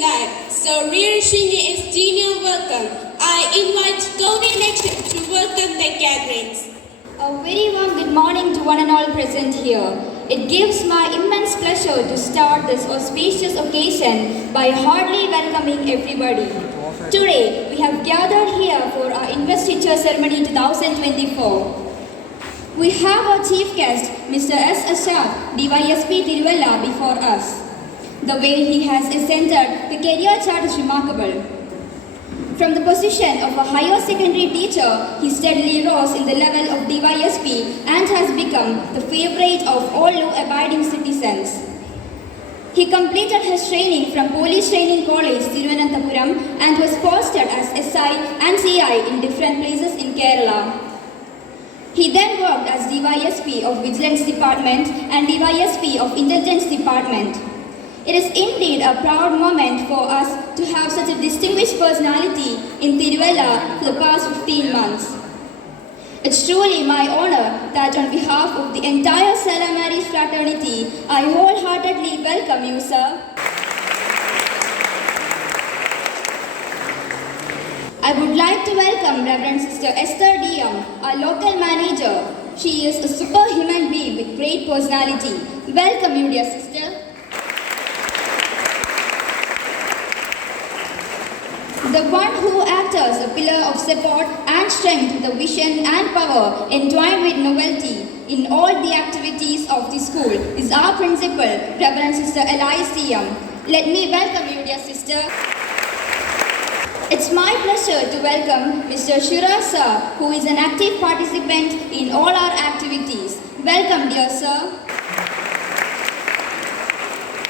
live, so relishing its genial welcome, I invite Gauri Nation to welcome the gatherings. A very warm good morning to one and all present here. It gives my immense pleasure to start this auspicious occasion by heartily welcoming everybody. Today, we have gathered here for our investiture ceremony 2024. We have our chief guest, Mr. S. Ashad, DYSP Tiruvalla, before us. The way he has ascended the career chart is remarkable. From the position of a higher secondary teacher, he steadily rose in the level of DYSP and has become the favorite of all law-abiding citizens. He completed his training from Police Training College, Thiruvananthapuram, and was posted as SI and CI in different places in Kerala. He then worked as DYSP of Vigilance Department and DYSP of Intelligence Department. It is indeed a proud moment for us to have such a distinguished personality in Tiruvalla for the past 15 months. It's truly my honor that on behalf of the entire Salam Maris fraternity, I wholeheartedly welcome you, sir. I would like to welcome Reverend Sister Esther Diem, our local manager. She is a superhuman being with great personality. Welcome you, dear sister. The one who acts as a pillar of support and strength, the vision and power entwined with novelty in all the activities of the school is our principal, Reverend Sister Elias Diem. Let me welcome you, dear sister. It's my pleasure to welcome Mr. Shura sir, who is an active participant in all our activities. Welcome, dear sir.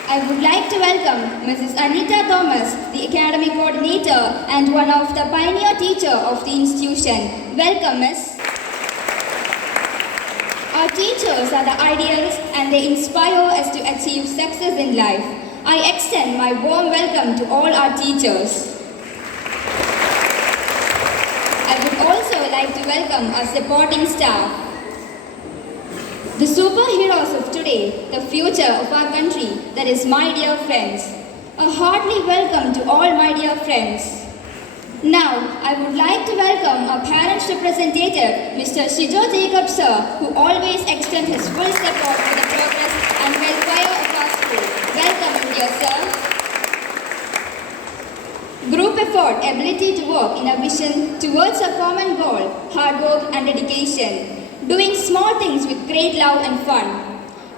I would like to welcome Mrs. Anita Thomas, the academic coordinator and one of the pioneer teacher of the institution. Welcome, miss. Our teachers are the ideals and they inspire us to achieve success in life. I extend my warm welcome to all our teachers. I would also like to welcome our supporting staff. The superheroes of today, the future of our country, that is my dear friends. A hearty welcome to all my dear friends. Now, I would like to welcome our parents' representative, Mr. Shijo Jacob sir, who always extends his full support for the progress and welfare of our school. Welcome, dear sir. Group effort, ability to work in a vision towards a common goal, hard work and dedication. Doing small things with great love and fun.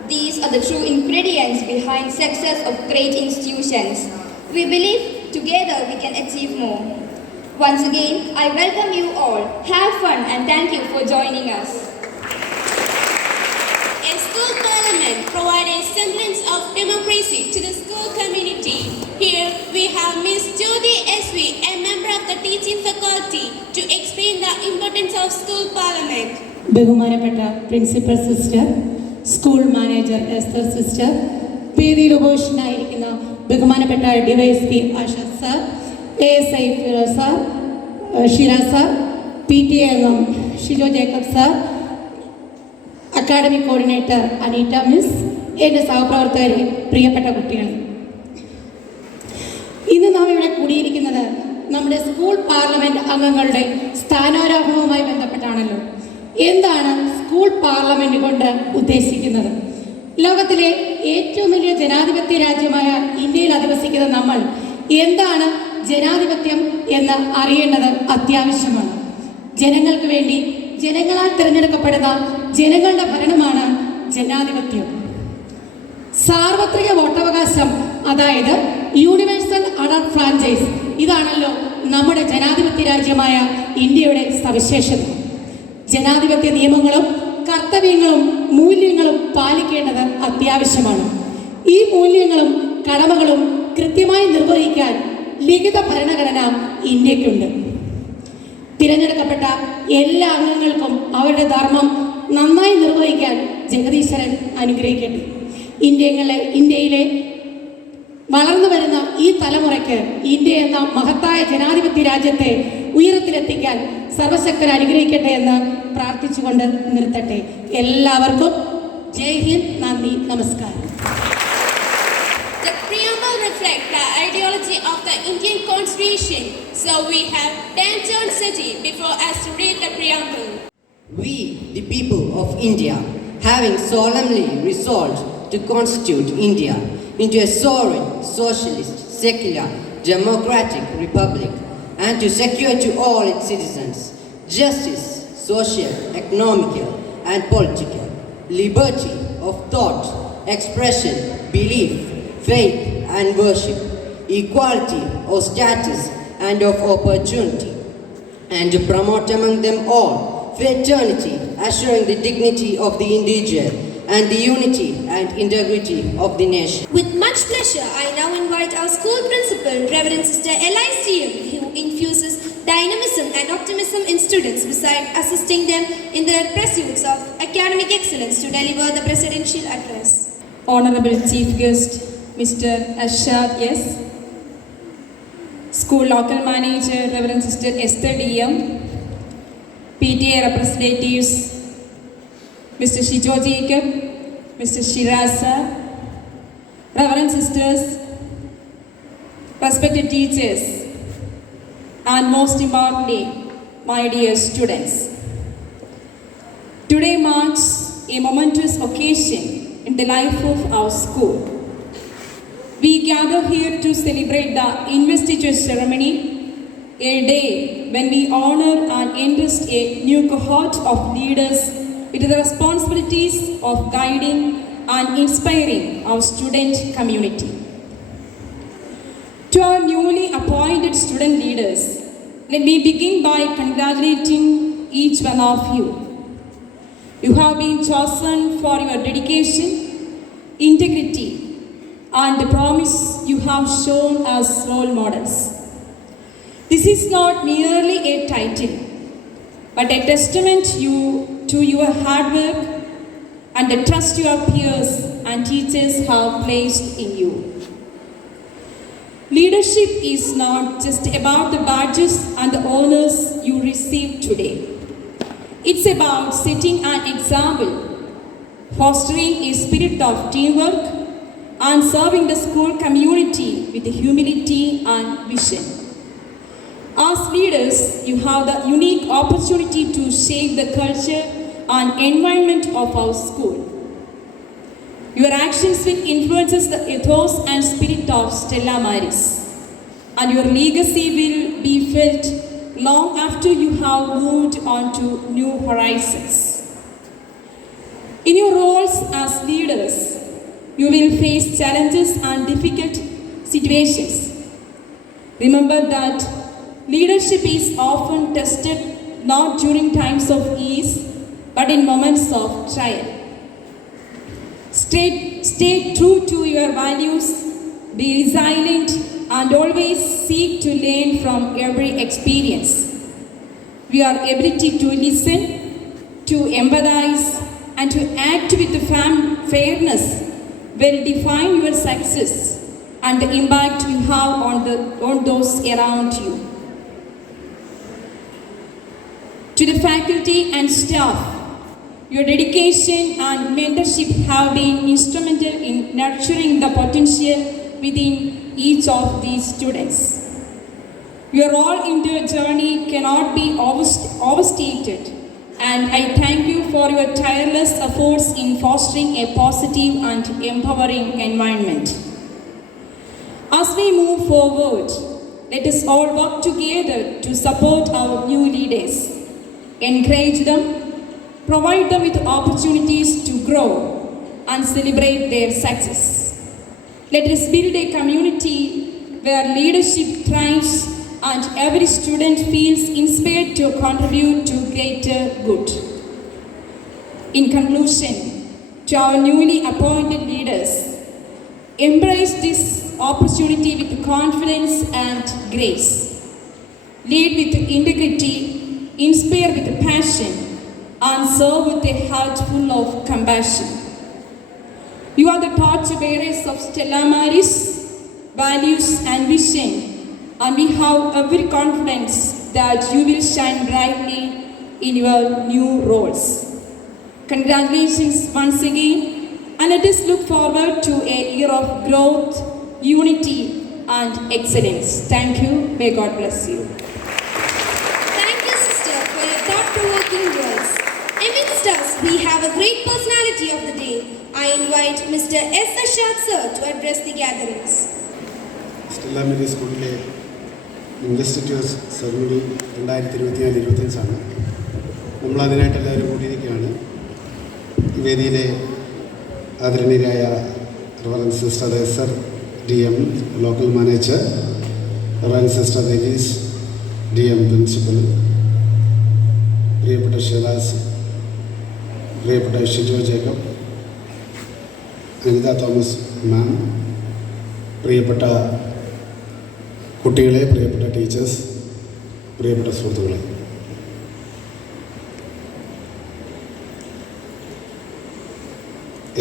These are the true ingredients behind success of great institutions. We believe together we can achieve more. Once again, I welcome you all. Have fun and thank you for joining us. A school parliament provides a semblance of democracy to the school community. Here we have Ms. Jyoti S.V., a member of the teaching faculty, to explain the importance of school parliament. ബഹുമാനപ്പെട്ട principal sister, school manager Esther sister, വേദിയിൽ ഉപവിഷ്ടനായിരിക്കുന്ന ബഹുമാനപ്പെട്ട DYSP Ashad sir, ASI Firoz sir, Shiraz sir, PTA അംഗം Shijo Jacob sir, academic coordinator Aneeta miss, എൻ്റെ സഹപ്രവർത്തകരെ, പ്രിയപ്പെട്ട കുട്ടികൾ, ഇന്ന് നാം ഇവിടെ കൂടിയിരിക്കുന്നത് നമ്മുടെ സ്കൂൾ പാർലമെൻറ്റ് അംഗങ്ങളുടെ സ്ഥാനാരോഹണവുമായി ബന്ധപ്പെട്ടാണല്ലോ. എന്താണ് സ്കൂൾ പാർലമെന്റ് കൊണ്ട് ഉദ്ദേശിക്കുന്നത്? ലോകത്തിലെ ഏറ്റവും വലിയ ജനാധിപത്യ രാജ്യമായ ഇന്ത്യയിൽ അധിവസിക്കുന്ന നമ്മൾ എന്താണ് ജനാധിപത്യം എന്ന് അറിയേണ്ടത് അത്യാവശ്യമാണ്. ജനങ്ങൾക്ക് വേണ്ടി ജനങ്ങളാൽ തിരഞ്ഞെടുക്കപ്പെടുന്ന ജനങ്ങളുടെ ഭരണമാണ് ജനാധിപത്യം. സാർവത്രിക വോട്ടവകാശം, അതായത് യൂണിവേഴ്സൽ അഡൽട്ട് ഫ്രാഞ്ചൈസ്, ഇതാണല്ലോ നമ്മുടെ ജനാധിപത്യ രാജ്യമായ ഇന്ത്യയുടെ സവിശേഷത. ജനാധിപത്യ നിയമങ്ങളും കർത്തവ്യങ്ങളും മൂല്യങ്ങളും പാലിക്കേണ്ടത് അത്യാവശ്യമാണ്. ഈ മൂല്യങ്ങളും കടമകളും കൃത്യമായി നിർവഹിക്കാൻ ലിഖിത ഭരണഘടന ഇന്ത്യക്കുണ്ട്. തിരഞ്ഞെടുക്കപ്പെട്ട എല്ലാ അംഗങ്ങൾക്കും അവരുടെ ധർമ്മം നന്നായി നിർവഹിക്കാൻ ജഗദീശ്വരൻ അനുഗ്രഹിക്കട്ടെ. ഇന്ത്യയിലെ വളർന്നു വരുന്ന ഈ തലമുറയ്ക്ക് ഇന്ത്യ എന്ന മഹത്തായ ജനാധിപത്യ രാജ്യത്തെ ഉയരത്തിലെത്തിക്കാൻ സർവശക്തൻ അനുഗ്രഹിക്കട്ടെ എന്ന് പ്രാർത്ഥിച്ചുകൊണ്ട് നിർത്തട്ടെ. എല്ലാവർക്കും ജയ് ഹിന്ദ്, നന്ദി, നമസ്കാരം. The preamble reflect the ideology of the Indian Constitution, so we have 10 turn city before us to read the preamble. We, the people of India, having solemnly resolved to constitute India into a sovereign, socialist, secular, democratic republic, and to secure to all its citizens justice, social, economical, and political, liberty of thought, expression, belief, faith, and worship, equality of status and of opportunity, and to promote among them all fraternity, assuring the dignity of the individual and the unity and integrity of the nation. With much pleasure, I now invite our school principal, Reverend Sister L.I.C.M., who infuses dynamism and optimism in students besides assisting them in their pursuits of academic excellence to deliver the presidential address. Honorable Chief Guest, Mr. Ashad S. School Local Manager, Reverend Sister Esther D.M. PTA representatives, Mr. Shijo Jacob, Mr. Shirasa, Reverend Sisters, respected teachers, and most importantly, my dear students. Today marks a momentous occasion in the life of our school. We gather here to celebrate the investiture ceremony, a day when we honor and entrust a new cohort of leaders with the responsibilities of guiding and inspiring our student community. To our newly appointed student leaders, let me begin by congratulating each one of you. You have been chosen for your dedication, integrity, and the promise you have shown as role models. This is not merely a title, but a testament to your hard work and the trust your peers and teachers have placed in you. Leadership is not just about the badges and the honors you receive today. It's about setting an example, fostering a spirit of teamwork, and serving the school community with humility and vision. As leaders, you have the unique opportunity to shape the culture and environment of our school. Your actions will influence the ethos and spirit of Stella Maris, and your legacy will be felt long after you have moved on to new horizons. In your roles as leaders, you will face challenges and difficult situations. Remember that leadership is often tested not during times of ease, but in moments of trial. Stay true to your values, be resilient, and always seek to learn from every experience. Your ability to listen, to empathize, and to act with fairness will define your success and the impact you have on those around you. To the faculty and staff, your dedication and mentorship have been instrumental in nurturing the potential within each of these students. Your role in their journey cannot be overstated, and I thank you for your tireless efforts in fostering a positive and empowering environment. As we move forward, let us all work together to support our new leaders, encourage them, provide them with opportunities to grow, and celebrate their success. Let us build a community where leadership thrives and every student feels inspired to contribute to greater good. In conclusion, to our newly appointed leaders, embrace this opportunity with confidence and grace. Lead with integrity, inspire with passion, and serve with a heart full of compassion. You are the torchbearers of Stella Maris values and vision, and we have every confidence that you will shine brightly in your new roles. Congratulations once again, and let us look forward to a year of growth, unity and excellence. Thank you. May God bless you. Thank you, sister, for your thought-provoking words. Amidst us, we have a great personality of the day. I invite Mr. S. Ashad sir to address the gatherings. Stella Mary സ്കൂളിലെ ഇൻവെസ്റ്റിറ്റ്യൂസ് ceremony 2024-25 നമ്മളതിനായിട്ട് എല്ലാവരും കൂടിയിരിക്കുകയാണ്. ഈ വേദിയിലെ ആദരണീയരായ reverend sister എസർ DM local manager, reverend sister Elise DM principal, പ്രിയപ്പെട്ട ഷെലാസ്, പ്രിയപ്പെട്ട Shijo Jacob, Anitha Thomas ma'am, പ്രിയപ്പെട്ട കുട്ടികളെ, പ്രിയപ്പെട്ട ടീച്ചേഴ്സ്, പ്രിയപ്പെട്ട സുഹൃത്തുക്കളെ,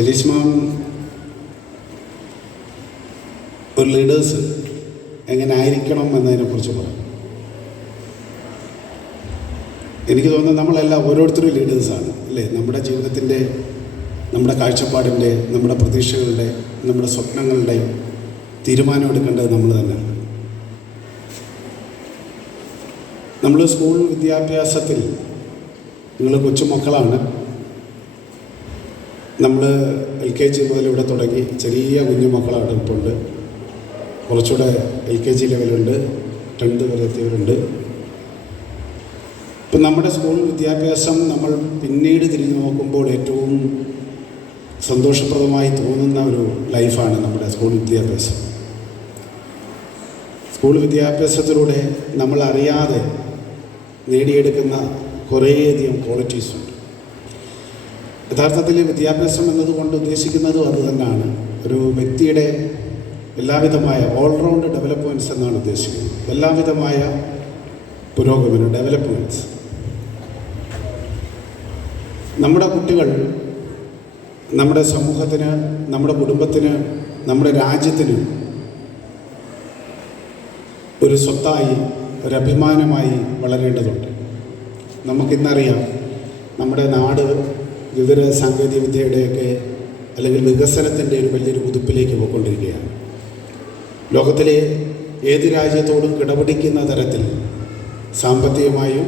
എലീസ് മാം ഒരു ലീഡേഴ്സ് എങ്ങനെ ആയിരിക്കണം എന്നതിനെക്കുറിച്ച് പറയും. എനിക്ക് തോന്നുന്നത് നമ്മളെല്ലാം ഓരോരുത്തരും ലീഡേഴ്സാണ് അല്ലേ? നമ്മുടെ ജീവിതത്തിൻ്റെ, നമ്മുടെ കാഴ്ചപ്പാടിൻ്റെ, നമ്മുടെ പ്രതീക്ഷകളുടെ, നമ്മുടെ സ്വപ്നങ്ങളുടെ തീരുമാനമെടുക്കേണ്ടത് നമ്മൾ തന്നെയാണ്. നമ്മൾ സ്കൂൾ വിദ്യാഭ്യാസത്തിൽ, നിങ്ങൾ കൊച്ചുമക്കളാണ്, നമ്മൾ LKG മുതൽ ഇവിടെ തുടങ്ങി ചെറിയ കുഞ്ഞു മക്കളാണ് ഇപ്പോൾ ഉണ്ട്. കുറച്ചുകൂടെ LKG ലെവലുണ്ട്, 10th വരെ എത്തിയവരുണ്ട്. ഇപ്പം നമ്മുടെ സ്കൂൾ വിദ്യാഭ്യാസം നമ്മൾ പിന്നീട് തിരിഞ്ഞു നോക്കുമ്പോൾ ഏറ്റവും സന്തോഷപ്രദമായി തോന്നുന്ന ഒരു ലൈഫാണ് നമ്മുടെ സ്കൂൾ വിദ്യാഭ്യാസം. സ്കൂൾ വിദ്യാഭ്യാസത്തിലൂടെ നമ്മൾ അറിയാതെ നേടിയെടുക്കുന്ന കുറേയധികം ക്വാളിറ്റീസുണ്ട്. യഥാർത്ഥത്തിൽ വിദ്യാഭ്യാസം എന്നതുകൊണ്ട് ഉദ്ദേശിക്കുന്നതും അതുതന്നെയാണ്. ഒരു വ്യക്തിയുടെ എല്ലാവിധമായ ഓൾറൗണ്ട് ഡെവലപ്മെൻറ്റ്സ് എന്നാണ് ഉദ്ദേശിക്കുന്നത്. എല്ലാവിധമായ പുരോഗമനം, ഡെവലപ്മെൻറ്റ്സ്. നമ്മുടെ കുട്ടികൾ നമ്മുടെ സമൂഹത്തിന്, നമ്മുടെ കുടുംബത്തിന്, നമ്മുടെ രാജ്യത്തിന് ഒരു സ്വത്തായി, ഒരഭിമാനമായി വളരേണ്ടതുണ്ട്. നമുക്കിന്നറിയാം, നമ്മുടെ നാട് വിവര സാങ്കേതിക വിദ്യയുടെയൊക്കെ അല്ലെങ്കിൽ വികസനത്തിൻ്റെ ഒരു വലിയൊരു കുതിപ്പിലേക്ക് പോയിക്കൊണ്ടിരിക്കുകയാണ്. ലോകത്തിലെ ഏത് രാജ്യത്തോടും കിടപിടിക്കുന്ന തരത്തിൽ സാമ്പത്തികമായും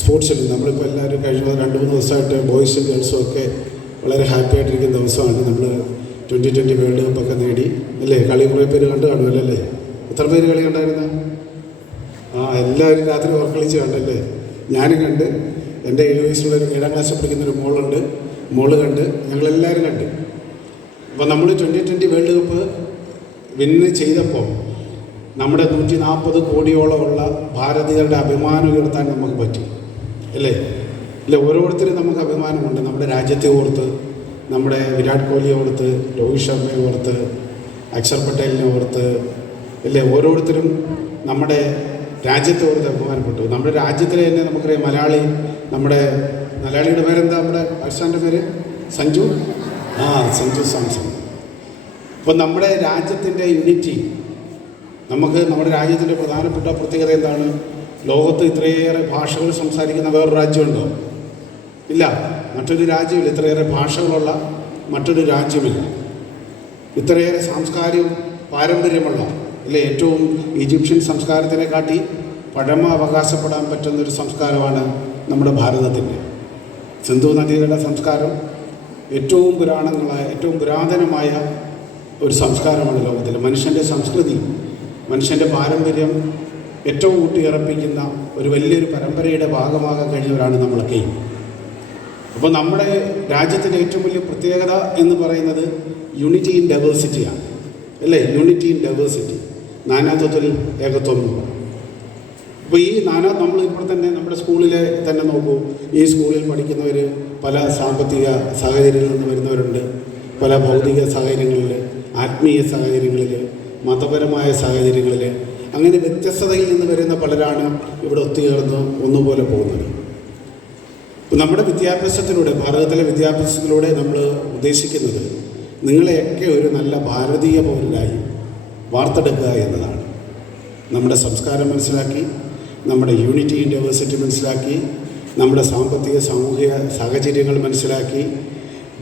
സ്പോർട്സിലും നമ്മളിപ്പോൾ എല്ലാവരും കഴിഞ്ഞ 2-3 ദിവസമായിട്ട് ബോയ്സും ഗേൾസും ഒക്കെ വളരെ ഹാപ്പി ആയിട്ടിരിക്കുന്ന ദിവസമാണ്. നമ്മൾ 2020 വേൾഡ് കപ്പൊക്കെ നേടി അല്ലേ? കളി കുറേ പേര് കണ്ടു കാണുമല്ലോ അല്ലേ? എത്ര പേര് കളി കണ്ടായിരുന്നു? എല്ലാവരും രാത്രി ഉറക്കളിച്ച് കണ്ടല്ലേ? ഞാനും കണ്ട്, എൻ്റെ 7 വയസ്സുള്ളൊരു 7ാം ക്ലാസ്സിൽ പഠിക്കുന്നൊരു മോള് കണ്ട്, ഞങ്ങളെല്ലാവരും കണ്ട്. അപ്പോൾ നമ്മൾ 2020 വേൾഡ് കപ്പ് വിന്ന് ചെയ്തപ്പോൾ നമ്മുടെ 140 കോടിയോളമുള്ള ഭാരതീയരുടെ അഭിമാനം ഉയർത്താൻ നമുക്ക് പറ്റി അല്ലേ? ഓരോരുത്തരും നമുക്ക് അഭിമാനമുണ്ട്. നമ്മുടെ രാജ്യത്തെ ഓർത്ത്, നമ്മുടെ വിരാട് കോഹ്ലിയെ ഓർത്ത്, രോഹിത് ശർമ്മയെ ഓർത്ത്, അക്ഷർ പട്ടേലിനെ ഓർത്ത് അല്ലേ? ഓരോരുത്തരും നമ്മുടെ രാജ്യത്തെ ഓർത്ത് അഭിമാനപ്പെട്ടു. നമ്മുടെ രാജ്യത്തിലെ തന്നെ നമുക്കറിയാം, നമ്മുടെ മലയാളിയുടെ പേരെന്താ? നമ്മുടെ അർഷാൻ്റെ പേര് സഞ്ജു സാംസൺ. അപ്പോൾ നമ്മുടെ രാജ്യത്തിൻ്റെ യൂണിറ്റി, നമ്മുടെ രാജ്യത്തിൻ്റെ പ്രധാനപ്പെട്ട പ്രത്യേകത എന്താണ്? ലോകത്ത് ഇത്രയേറെ ഭാഷകൾ സംസാരിക്കുന്ന വേറൊരു രാജ്യമുണ്ടോ? ഇല്ല. മറ്റൊരു രാജ്യമില്ല. ഇത്രയേറെ ഭാഷകളുള്ള മറ്റൊരു രാജ്യമില്ല. ഇത്രയേറെ സാംസ്കാരിക പാരമ്പര്യമുള്ള അല്ലേ? ഏറ്റവും ഈജിപ്ഷ്യൻ സംസ്കാരത്തിനെ കാട്ടി പഴമ അവകാശപ്പെടാൻ പറ്റുന്നൊരു സംസ്കാരമാണ് നമ്മുടെ ഭാരതത്തിൻ്റെ. സിന്ധു നദിയുടെ സംസ്കാരം ഏറ്റവും പുരാതനമായ ഒരു സംസ്കാരമാണ് ലോകത്തിൽ. മനുഷ്യൻ്റെ സംസ്കൃതി, മനുഷ്യൻ്റെ പാരമ്പര്യം ഏറ്റവും ഊട്ടിയുറപ്പിക്കുന്ന ഒരു വലിയൊരു പരമ്പരയുടെ ഭാഗമാകാൻ കഴിഞ്ഞവരാണ് നമ്മളൊക്കെയും. അപ്പോൾ നമ്മുടെ രാജ്യത്തിൻ്റെ ഏറ്റവും വലിയ പ്രത്യേകത എന്ന് പറയുന്നത് യൂണിറ്റി ഇൻ ഡൈവേഴ്സിറ്റിയാണ് അല്ലേ? യൂണിറ്റി ഇൻ ഡൈവേഴ്സിറ്റി, നാനാത്വത്തിൽ ഏകത്വം എന്ന് പറയും. അപ്പോൾ ഈ നമ്മളിപ്പോൾ തന്നെ നമ്മുടെ സ്കൂളിലെ തന്നെ നോക്കൂ. ഈ സ്കൂളിൽ പഠിക്കുന്നവർ പല സാമ്പത്തിക സാഹചര്യങ്ങളിൽ നിന്ന് വരുന്നവരുണ്ട്, പല ഭൗതിക സാഹചര്യങ്ങളിൽ, ആത്മീയ സാഹചര്യങ്ങളിൽ, മതപരമായ സാഹചര്യങ്ങളിൽ, അങ്ങനെ വ്യത്യസ്തതയിൽ നിന്ന് വരുന്ന പലരാണ് ഇവിടെ ഒത്തുചേർന്ന് ഒന്നുപോലെ പോകുന്നത്. നമ്മുടെ വിദ്യാഭ്യാസത്തിലൂടെ, ഭാരതത്തിലെ വിദ്യാഭ്യാസത്തിലൂടെ നമ്മൾ ഉദ്ദേശിക്കുന്നത് നിങ്ങളെയൊക്കെ ഒരു നല്ല ഭാരതീയ പൗരനായി വാർത്തെടുക്കുക എന്നതാണ്. നമ്മുടെ സംസ്കാരം മനസ്സിലാക്കി, നമ്മുടെ യൂണിറ്റി ഇൻ ഡൈവേഴ്സിറ്റി മനസ്സിലാക്കി, നമ്മുടെ സാമ്പത്തിക സാമൂഹിക സാഹചര്യങ്ങൾ മനസ്സിലാക്കി,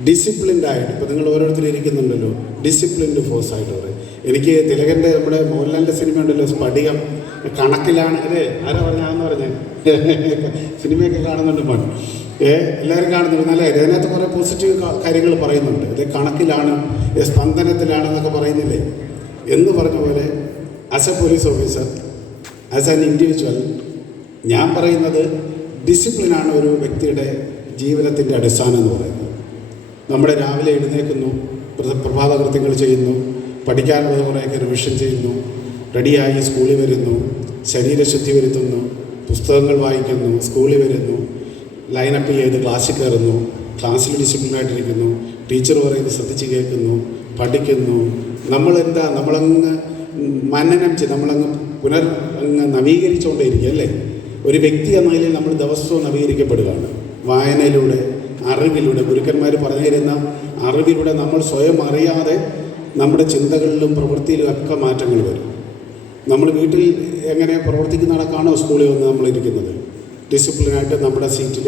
ഡിസിപ്ലിൻഡ് ആയിട്ട്, ഇപ്പോൾ നിങ്ങൾ ഓരോരുത്തരും ഇരിക്കുന്നുണ്ടല്ലോ, ഡിസിപ്ലിൻഡ് ഫോഴ്സ് ആയിട്ട് പറയും. എനിക്ക് തിലകൻ്റെ നമ്മുടെ മോഹൻലാലിൻ്റെ സിനിമ ഉണ്ടല്ലോ സ്ഫടികം, കണക്കിലാണ് അല്ലേ, ആരാ പറഞ്ഞാന്ന് പറഞ്ഞേ, സിനിമയൊക്കെ കാണുന്നുണ്ട് മോൻ, എല്ലാവരും കാണുന്നുണ്ട്, നല്ല കാര്യം. അതിനകത്ത് കുറേ പോസിറ്റീവ് കാര്യങ്ങൾ പറയുന്നുണ്ട്. ഇത് കണക്കിലാണ്, സ്പന്ദനത്തിലാണെന്നൊക്കെ പറയുന്നില്ലേ എന്ന് പറഞ്ഞ പോലെ as A police officer, as an individual, ഞാൻ പറയുന്നത് ഡിസിപ്ലിനാണ് ഒരു വ്യക്തിയുടെ ജീവിതത്തിൻ്റെ അടിസ്ഥാനം എന്ന് പറയുന്നത്. നമ്മുടെ രാവിലെ എഴുന്നേൽക്കുന്നു, പ്രഭാത കൃത്യങ്ങൾ ചെയ്യുന്നു, പഠിക്കാനുള്ളത് കുറേയൊക്കെ റിവിഷൻ ചെയ്യുന്നു, റെഡിയായി സ്കൂളിൽ വരുന്നു, ശരീരശുദ്ധി വരുത്തുന്നു, പുസ്തകങ്ങൾ വായിക്കുന്നു, സ്കൂളിൽ വരുന്നു, ലൈനപ്പ് ചെയ്ത് ക്ലാസ്സിൽ കയറുന്നു, ക്ലാസ്സിൽ ഡിസിപ്ലിനായിട്ടിരിക്കുന്നു, ടീച്ചർ പറയുന്നത് ശ്രദ്ധിച്ച് കേൾക്കുന്നു, പഠിക്കുന്നു. നമ്മളങ്ങ് മനനം ചെയ്ത് അങ്ങ് നവീകരിച്ചുകൊണ്ടേയിരിക്കും അല്ലേ. ഒരു വ്യക്തി എന്ന നിലയിൽ നമ്മൾ ദിവസവും നവീകരിക്കപ്പെടുകയാണ്. വായനയിലൂടെ, അറിവിലൂടെ, ഗുരുക്കന്മാർ പറഞ്ഞു തരുന്ന അറിവിലൂടെ നമ്മൾ സ്വയം അറിയാതെ നമ്മുടെ ചിന്തകളിലും പ്രവൃത്തിയിലും ഒക്കെ മാറ്റങ്ങൾ വരും. നമ്മൾ വീട്ടിൽ എങ്ങനെ പ്രവർത്തിക്കുന്ന കണക്കാണോ സ്കൂളിൽ വന്ന് നമ്മളിരിക്കുന്നത്. ഡിസിപ്ലിനായിട്ട് നമ്മുടെ സീറ്റിൽ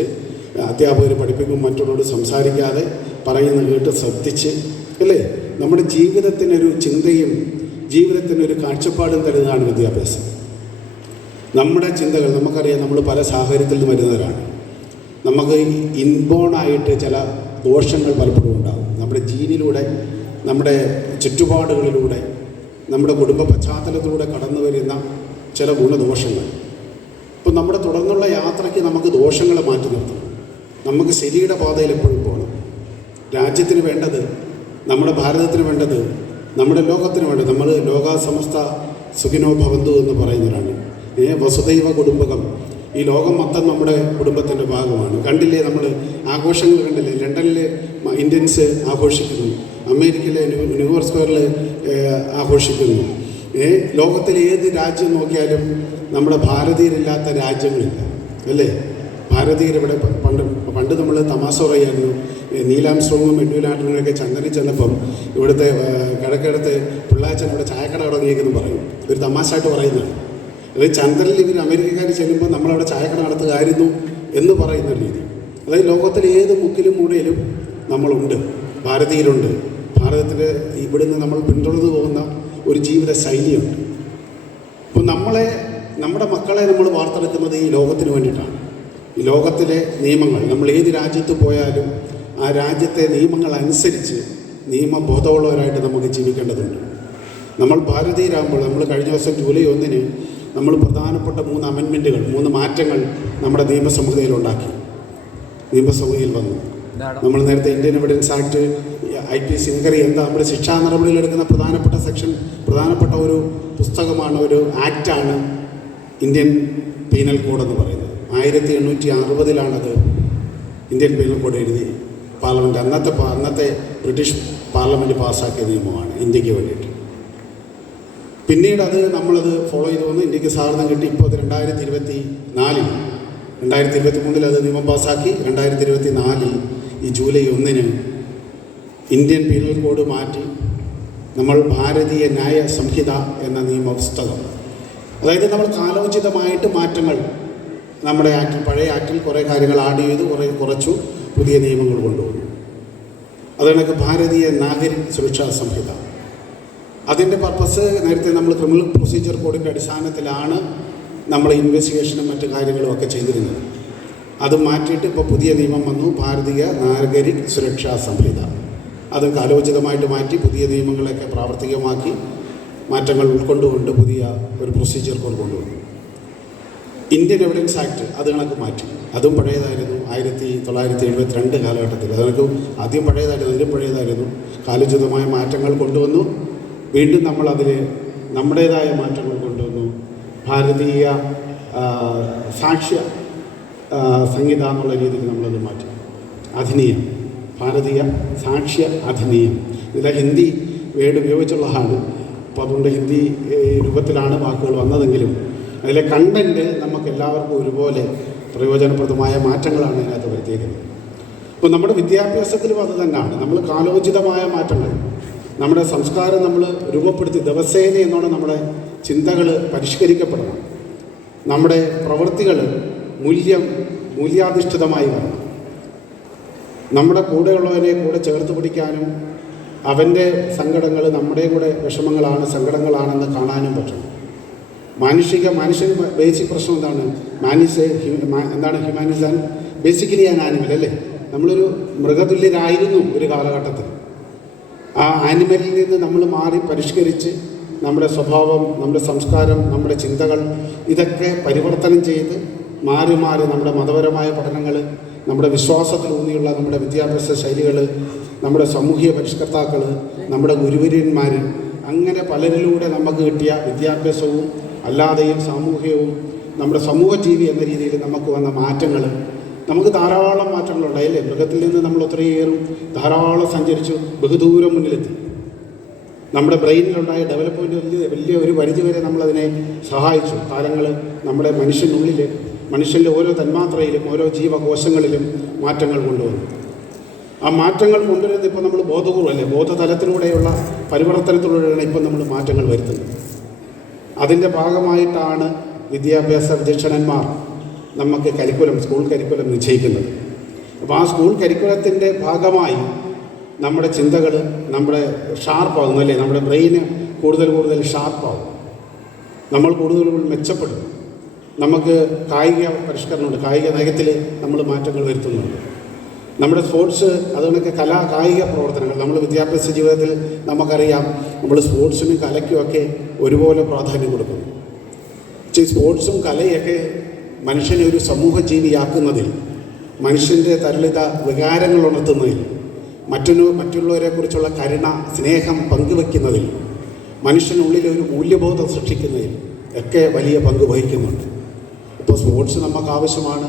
അധ്യാപകർ പഠിപ്പിക്കും, മറ്റുള്ളവരോട് സംസാരിക്കാതെ പറയുന്ന കേട്ട് ശ്രദ്ധിച്ച് അല്ലേ. നമ്മുടെ ജീവിതത്തിനൊരു ചിന്തയും ജീവിതത്തിനൊരു കാഴ്ചപ്പാടും തരുന്നതാണ് വിദ്യാഭ്യാസം. നമ്മുടെ ചിന്തകൾ, നമുക്കറിയാം നമ്മൾ പല സാഹചര്യത്തിൽ നിന്ന് വരുന്നവരാണ്. നമുക്ക് ഇൻബോണായിട്ട് ചില ദോഷങ്ങൾ പലപ്പോഴും ഉണ്ടാകും. നമ്മുടെ ജീനിലൂടെ, നമ്മുടെ ചുറ്റുപാടുകളിലൂടെ, നമ്മുടെ കുടുംബ പശ്ചാത്തലത്തിലൂടെ കടന്നു വരുന്ന ചില ഗുണദോഷങ്ങൾ. ഇപ്പോൾ നമ്മുടെ തുടർന്നുള്ള യാത്രയ്ക്ക് നമുക്ക് ദോഷങ്ങളെ മാറ്റി നിർത്തണം. നമുക്ക് ശരിയുടെ പാതയിൽ എപ്പോഴും പോകണം. രാജ്യത്തിന് വേണ്ടത്, നമ്മുടെ ഭാരതത്തിന് വേണ്ടത്, നമ്മുടെ ലോകത്തിന് വേണ്ടത്, നമ്മൾ ലോകാസമസ്ത സുഖിനോ ഭവന്തു എന്ന് പറയുന്നവരാണ്. വസുദൈവ കുടുംബകം, ഈ ലോകം മൊത്തം നമ്മുടെ കുടുംബത്തിൻ്റെ ഭാഗമാണ്. കണ്ടില്ലേ നമ്മൾ ആഘോഷങ്ങൾ കണ്ടില്ലേ, ലണ്ടനിൽ ഇന്ത്യൻസ് ആഘോഷിക്കുന്നു, അമേരിക്കയിലെ ന്യൂയോർക്ക് സ്ക്വയറിൽ ആഘോഷിക്കുന്നു. ലോകത്തിലെ ഏത് രാജ്യം നോക്കിയാലും നമ്മുടെ ഭാരതീയരില്ലാത്ത രാജ്യങ്ങളില്ല അല്ലേ. ഭാരതീയരിവിടെ പണ്ട് നമ്മൾ തമാശ പറയായിരുന്നു. നീലാംസ്ട്രോങ്ങും എഡ്വിൻ ആന്റണിയൊക്കെ ചന്ദനിൽ ചെന്നപ്പം ഇവിടുത്തെ കിഴക്കിടത്ത് പിള്ളാച്ചൻ ഇവിടെ ചായക്കട തുടങ്ങിയേക്കെന്ന് പറയും. ഒരു തമാശയായിട്ട് പറയുന്നതാണ്. അതായത് ചന്ദ്രനിൽ ഇവർ അമേരിക്കക്കാർ ചെല്ലുമ്പോൾ നമ്മളവിടെ ചായക്കട നടത്തുകയായിരുന്നു എന്ന് പറയുന്ന രീതി. അതായത് ലോകത്തിലെ ഏത് മുക്കിലും മൂലയിലും നമ്മളുണ്ട്, ഭാരതീയരുണ്ട്. ഭാരതത്തിൻ്റെ ഇവിടുന്ന് നമ്മൾ പിന്തുടർന്നു പോകുന്ന ഒരു ജീവിത ശൈലിയുണ്ട്. അപ്പോൾ നമ്മുടെ മക്കളെ നമ്മൾ വാർത്തെടുക്കുന്നത് ഈ ലോകത്തിന് വേണ്ടിയിട്ടാണ്. ഈ ലോകത്തിലെ നിയമങ്ങൾ, നമ്മൾ ഏത് രാജ്യത്ത് പോയാലും ആ രാജ്യത്തെ നിയമങ്ങൾ അനുസരിച്ച് നിയമബോധമുള്ളവരായിട്ട് നമുക്ക് ജീവിക്കേണ്ടതുണ്ട്. നമ്മൾ ഭാരതീയരാകുമ്പോൾ, നമ്മൾ കഴിഞ്ഞ ദിവസം ജൂലൈ 1 നമ്മൾ പ്രധാനപ്പെട്ട 3 അമെൻമെൻറ്റുകൾ, 3 മാറ്റങ്ങൾ നമ്മുടെ നിയമസംഹിതയിലുണ്ടാക്കി. നിയമസഭയിൽ വന്നു. നമ്മൾ നേരത്തെ ഇന്ത്യൻ എവിഡൻസ് ആക്ട്, IPC, നിങ്ങൾക്കറിയാം എന്താ നമ്മുടെ ശിക്ഷാ നടപടികളെടുക്കുന്ന പ്രധാനപ്പെട്ട സെക്ഷൻ, പ്രധാനപ്പെട്ട ഒരു പുസ്തകമാണ്, ഒരു ആക്റ്റാണ് ഇന്ത്യൻ പീനൽ കോഡ് എന്ന് പറയുന്നത്. 1860 ഇന്ത്യൻ പീനൽ കോഡ് എഴുതി പാർലമെൻറ്റ്, അന്നത്തെ ബ്രിട്ടീഷ് പാർലമെൻറ്റ് പാസ്സാക്കിയ നിയമമാണ് ഇന്ത്യക്ക് വേണ്ടിയിട്ട്. പിന്നീട് നമ്മളത് ഫോളോ ചെയ്ത് വന്ന് ഇന്ത്യക്ക് സ്വാതന്ത്ര്യം കിട്ടി. ഇപ്പോൾ അത് 2024 2023 അത് നിയമം പാസ്സാക്കി. 2024 ഈ ജൂലൈ 1 ഇന്ത്യൻ പീനൽ കോഡ് മാറ്റി നമ്മൾ ഭാരതീയ ന്യായ സംഹിത എന്ന നിയമ പുസ്തകം, അതായത് നമ്മൾ കാലോചിതമായിട്ട് മാറ്റങ്ങൾ നമ്മുടെ ആക്ടിൽ, പഴയ ആക്ടിൽ കുറേ കാര്യങ്ങൾ ആഡ് ചെയ്തു, കുറച്ചു പുതിയ നിയമങ്ങൾ കൊണ്ടുവന്നു. അതുകണക്ക് ഭാരതീയ നാഗരിക് സുരക്ഷാ സംഹിത, അതിൻ്റെ പർപ്പസ് നേരത്തെ നമ്മൾ ക്രിമിനൽ പ്രൊസീജിയർ കോഡിൻ്റെ അടിസ്ഥാനത്തിലാണ് നമ്മൾ ഇൻവെസ്റ്റിഗേഷനും മറ്റു കാര്യങ്ങളും ഒക്കെ ചെയ്തിരുന്നത്. അത് മാറ്റിയിട്ട് ഇപ്പോൾ പുതിയ നിയമം വന്നു, ഭാരതീയ നാഗരിക് സുരക്ഷാ സംഹിത. അത് കാലോചിതമായിട്ട് മാറ്റി പുതിയ നിയമങ്ങളൊക്കെ പ്രാവർത്തികമാക്കി മാറ്റങ്ങൾ ഉൾക്കൊണ്ടുകൊണ്ട് പുതിയ ഒരു പ്രൊസീജിയർ കോഡ് കൊണ്ടുവന്നു. ഇന്ത്യൻ എവിഡൻസ് ആക്ട് അത് കണക്ക് മാറ്റി, അതും പഴയതായിരുന്നു. 1972 കാലഘട്ടത്തിൽ അത് കണക്ക് ആദ്യം പഴയതായിരുന്നു, അതിലും പഴയതായിരുന്നു. കാലോചിതമായ മാറ്റങ്ങൾ കൊണ്ടുവന്നു. വീണ്ടും നമ്മളതിൽ നമ്മുടേതായ മാറ്റങ്ങൾ കൊണ്ടുവന്നു. ഭാരതീയ സാക്ഷ്യ സംഹിത എന്നുള്ള രീതിയിൽ നമ്മളത് മാറ്റി. അധിനിയം, ഭാരതീയ സാക്ഷ്യ അധിനിയം. ഇതിലെ ഹിന്ദി വേർഡ് ഉപയോഗിച്ചുള്ളതാണ്. അപ്പോൾ അതുകൊണ്ട് ഹിന്ദി രൂപത്തിലാണ് വാക്കുകൾ വന്നതെങ്കിലും അതിലെ കണ്ടൻറ്റ് നമുക്ക് എല്ലാവർക്കും ഒരുപോലെ പ്രയോജനപ്രദമായ മാറ്റങ്ങളാണ് അതിനകത്ത് വരുത്തിയിരിക്കുന്നത്. അപ്പോൾ നമ്മുടെ വിദ്യാഭ്യാസത്തിലും അത് തന്നെയാണ്. നമ്മൾ കാലോചിതമായ മാറ്റങ്ങൾ, നമ്മുടെ സംസ്കാരം നമ്മൾ രൂപപ്പെടുത്തി ദിവസേന എന്നോണം നമ്മുടെ ചിന്തകൾ പരിഷ്കരിക്കപ്പെടണം. നമ്മുടെ പ്രവൃത്തികൾ മൂല്യാധിഷ്ഠിതമായി വരണം. നമ്മുടെ കൂടെയുള്ളവരെ കൂടെ ചേർത്ത് പിടിക്കാനും അവൻ്റെ സങ്കടങ്ങൾ നമ്മുടെ കൂടെ വിഷമങ്ങളാണ്, സങ്കടങ്ങളാണെന്ന് കാണാനും പറ്റണം. മനുഷ്യൻ ബേസിക് പ്രശ്നം എന്താണ്? എന്താണ് ഹ്യൂമാനിസം? ബേസിക്കലി ആൻ ആനിമൽ അല്ലേ? നമ്മളൊരു മൃഗതുല്യരായിരുന്നു ഒരു കാലഘട്ടത്തിൽ. ആ ആനിമലിൽ നിന്ന് നമ്മൾ മാറി പരിഷ്കരിച്ച് നമ്മുടെ സ്വഭാവം, നമ്മുടെ സംസ്കാരം, നമ്മുടെ ചിന്തകൾ ഇതൊക്കെ പരിവർത്തനം ചെയ്ത് മാറി നമ്മുടെ മതപരമായ പഠനങ്ങൾ, നമ്മുടെ വിശ്വാസത്തിലൂന്നിയുള്ള നമ്മുടെ വിദ്യാഭ്യാസ ശൈലികൾ, നമ്മുടെ സാമൂഹിക പരിഷ്കർത്താക്കൾ, നമ്മുടെ ഗുരുവര്യന്മാർ, അങ്ങനെ പലരിലൂടെ നമുക്ക് കിട്ടിയ വിദ്യാഭ്യാസവും അല്ലാതെയും സാമൂഹികവും നമ്മുടെ സമൂഹജീവി എന്ന രീതിയിൽ നമുക്ക് വന്ന മാറ്റങ്ങൾ, നമുക്ക് ധാരാളം മാറ്റങ്ങളുണ്ടായില്ലേ? മൃഗത്തിൽ നിന്ന് നമ്മൾ ഒത്തിരിയേറും ധാരാളം സഞ്ചരിച്ചു, ബഹുദൂരം മുന്നിലെത്തി. നമ്മുടെ ബ്രെയിനിലുണ്ടായ ഡെവലപ്മെൻറ്റ് വലിയ ഒരു പരിധിവരെ നമ്മളതിനെ സഹായിച്ചു. കാലങ്ങൾ നമ്മുടെ മനുഷ്യൻ്റെ ഓരോ തന്മാത്രയിലും ഓരോ ജീവകോശങ്ങളിലും മാറ്റങ്ങൾ കൊണ്ടുവന്നു. ആ മാറ്റങ്ങൾ കൊണ്ടുവരുന്നത് ഇപ്പോൾ നമ്മൾ ബോധപൂർവ്വമല്ലേ, ബോധതലത്തിലൂടെയുള്ള പരിവർത്തനത്തിലൂടെയാണ് ഇപ്പോൾ നമ്മൾ മാറ്റങ്ങൾ വരുത്തുന്നത്. അതിൻ്റെ ഭാഗമായിട്ടാണ് വിദ്യാഭ്യാസ വിചക്ഷണന്മാർ നമുക്ക് സ്കൂൾ കരിക്കുലം നിശ്ചയിക്കുന്നത്. അപ്പോൾ ആ സ്കൂൾ കരിക്കുലത്തിൻ്റെ ഭാഗമായി നമ്മുടെ ചിന്തകൾ നമ്മുടെ ഷാർപ്പാകുന്നു അല്ലേ? നമ്മുടെ ബ്രെയിന് കൂടുതൽ ഷാർപ്പാകും, നമ്മൾ കൂടുതൽ മെച്ചപ്പെടും. നമുക്ക് കായിക പരിഷ്കരണമുണ്ട്, കായിക നയത്തിൽ നമ്മൾ മാറ്റങ്ങൾ വരുത്തുന്നുണ്ട്. നമ്മുടെ സ്പോർട്സ്, അതുകൊണ്ടൊക്കെ കായിക പ്രവർത്തനങ്ങൾ നമ്മൾ വിദ്യാഭ്യാസ ജീവിതത്തിൽ നമുക്കറിയാം, നമ്മൾ സ്പോർട്സിനും കലയ്ക്കുമൊക്കെ ഒരുപോലെ പ്രാധാന്യം കൊടുക്കുന്നു. സ്പോർട്സും കലയൊക്കെ മനുഷ്യനെ ഒരു സമൂഹ ജീവിയാക്കുന്നതിൽ, മനുഷ്യൻ്റെ തരളിത വികാരങ്ങൾ ഉണർത്തുന്നതിൽ, മറ്റുള്ളവരെക്കുറിച്ചുള്ള കരുണ, സ്നേഹം പങ്കുവയ്ക്കുന്നതിൽ, മനുഷ്യനുള്ളിൽ ഒരു മൂല്യബോധം സൃഷ്ടിക്കുന്നതിൽ ഒക്കെ വലിയ പങ്ക് വഹിക്കുന്നുണ്ട്. ഇപ്പോൾ സ്പോർട്സ് നമുക്ക് ആവശ്യമാണ്,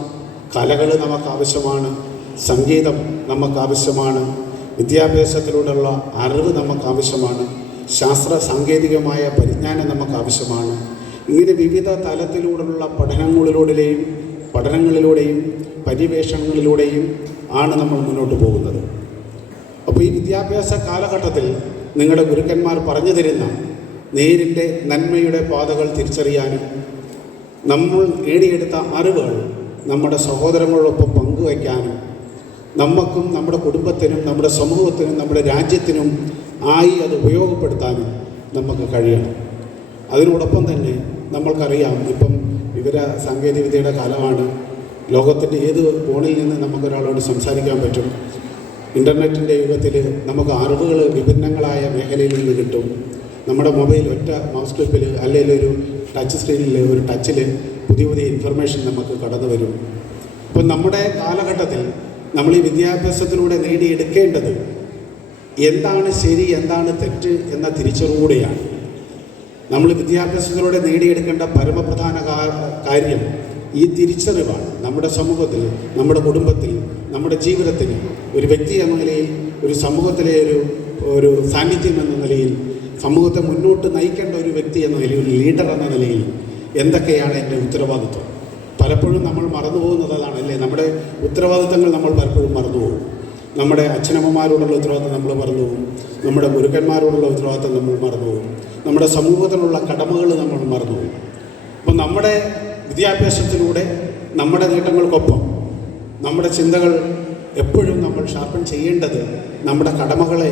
കലകൾ നമുക്ക് ആവശ്യമാണ്, സംഗീതം നമുക്ക് ആവശ്യമാണ്, വിദ്യാഭ്യാസത്തിലൂടെയുള്ള അറിവ് നമുക്ക് ആവശ്യമാണ്, ശാസ്ത്ര സാങ്കേതികമായ പരിജ്ഞാനം നമുക്ക് ആവശ്യമാണ്. ഇങ്ങനെ വിവിധ തലത്തിലൂടെയുള്ള പഠനങ്ങളിലൂടെയും പര്യവേഷണങ്ങളിലൂടെയും ആണ് നമ്മൾ മുന്നോട്ട് പോകുന്നത്. അപ്പോൾ ഈ വിദ്യാഭ്യാസ കാലഘട്ടത്തിൽ നിങ്ങളുടെ ഗുരുക്കന്മാർ പറഞ്ഞു തരുന്ന നേരിൻ്റെ നന്മയുടെ പാതകൾ തിരിച്ചറിയാനും നമ്മൾ നേടിയെടുത്ത അറിവുകൾ നമ്മുടെ സഹോദരങ്ങളോടൊപ്പം പങ്കുവയ്ക്കാനും നമുക്കും നമ്മുടെ കുടുംബത്തിനും നമ്മുടെ സമൂഹത്തിനും നമ്മുടെ രാജ്യത്തിനും അത് ഉപയോഗപ്പെടുത്താനും നമുക്ക് കഴിയണം. അതിനോടൊപ്പം തന്നെ നമ്മൾക്കറിയാം, ഇപ്പം വിവര സാങ്കേതികവിദ്യയുടെ കാലമാണ്. ലോകത്തിൻ്റെ ഏത് കോണിൽ നിന്ന് നമുക്കൊരാളോട് സംസാരിക്കാൻ പറ്റും. ഇൻ്റർനെറ്റിൻ്റെ യുഗത്തിൽ നമുക്ക് അറിവുകൾ വിഭിന്നങ്ങളായ മേഖലയിൽ നിന്ന് കിട്ടും. നമ്മുടെ മൊബൈൽ ഒറ്റ മൗസ് ക്ലിപ്പിൽ അല്ലെങ്കിൽ ഒരു ടച്ച് സ്ക്രീനിൽ ഒരു ടച്ചിൽ പുതിയ ഇൻഫർമേഷൻ നമുക്ക് കടന്നു വരും. അപ്പം നമ്മുടെ കാലഘട്ടത്തിൽ നമ്മൾ ഈ വിദ്യാഭ്യാസത്തിലൂടെ നേടിയെടുക്കേണ്ടത് എന്താണ് ശരി, എന്താണ് തെറ്റ് എന്ന തിരിച്ചറിവോടെയാണ്. നമ്മൾ വിദ്യാഭ്യാസത്തിലൂടെ നേടിയെടുക്കേണ്ട പരമപ്രധാന കാര്യം ഈ തിരിച്ചറിവാണ്. നമ്മുടെ സമൂഹത്തിൽ, നമ്മുടെ കുടുംബത്തിൽ, നമ്മുടെ ജീവിതത്തിൽ ഒരു വ്യക്തി എന്ന നിലയിൽ, ഒരു സമൂഹത്തിലെ ഒരു സാന്നിധ്യം എന്ന നിലയിൽ, സമൂഹത്തെ മുന്നോട്ട് നയിക്കേണ്ട ഒരു വ്യക്തി എന്ന നിലയിൽ, ഒരു ലീഡർ എന്ന നിലയിൽ എന്തൊക്കെയാണ് എൻ്റെ ഉത്തരവാദിത്വം? പലപ്പോഴും നമ്മൾ മറന്നു പോകുന്നത് അതാണ് അല്ലേ? നമ്മുടെ ഉത്തരവാദിത്തങ്ങൾ നമ്മൾ പലപ്പോഴും മറന്നുപോകും. നമ്മുടെ അച്ഛനമ്മമാരോടുള്ള ഉത്തരവാദിത്തം നമ്മൾ മറന്നുപോകും, നമ്മുടെ ഗുരുക്കന്മാരോടുള്ള ഉത്തരവാദിത്തം നമ്മൾ മറന്നുപോകും, നമ്മുടെ സമൂഹത്തിലുള്ള കടമകൾ നമ്മൾ മറന്നുപോകും. അപ്പം നമ്മുടെ വിദ്യാഭ്യാസത്തിലൂടെ നമ്മുടെ നേട്ടങ്ങൾക്കൊപ്പം നമ്മുടെ ചിന്തകൾ എപ്പോഴും നമ്മൾ ഷാർപ്പൺ ചെയ്യേണ്ടത് നമ്മുടെ കടമകളെ,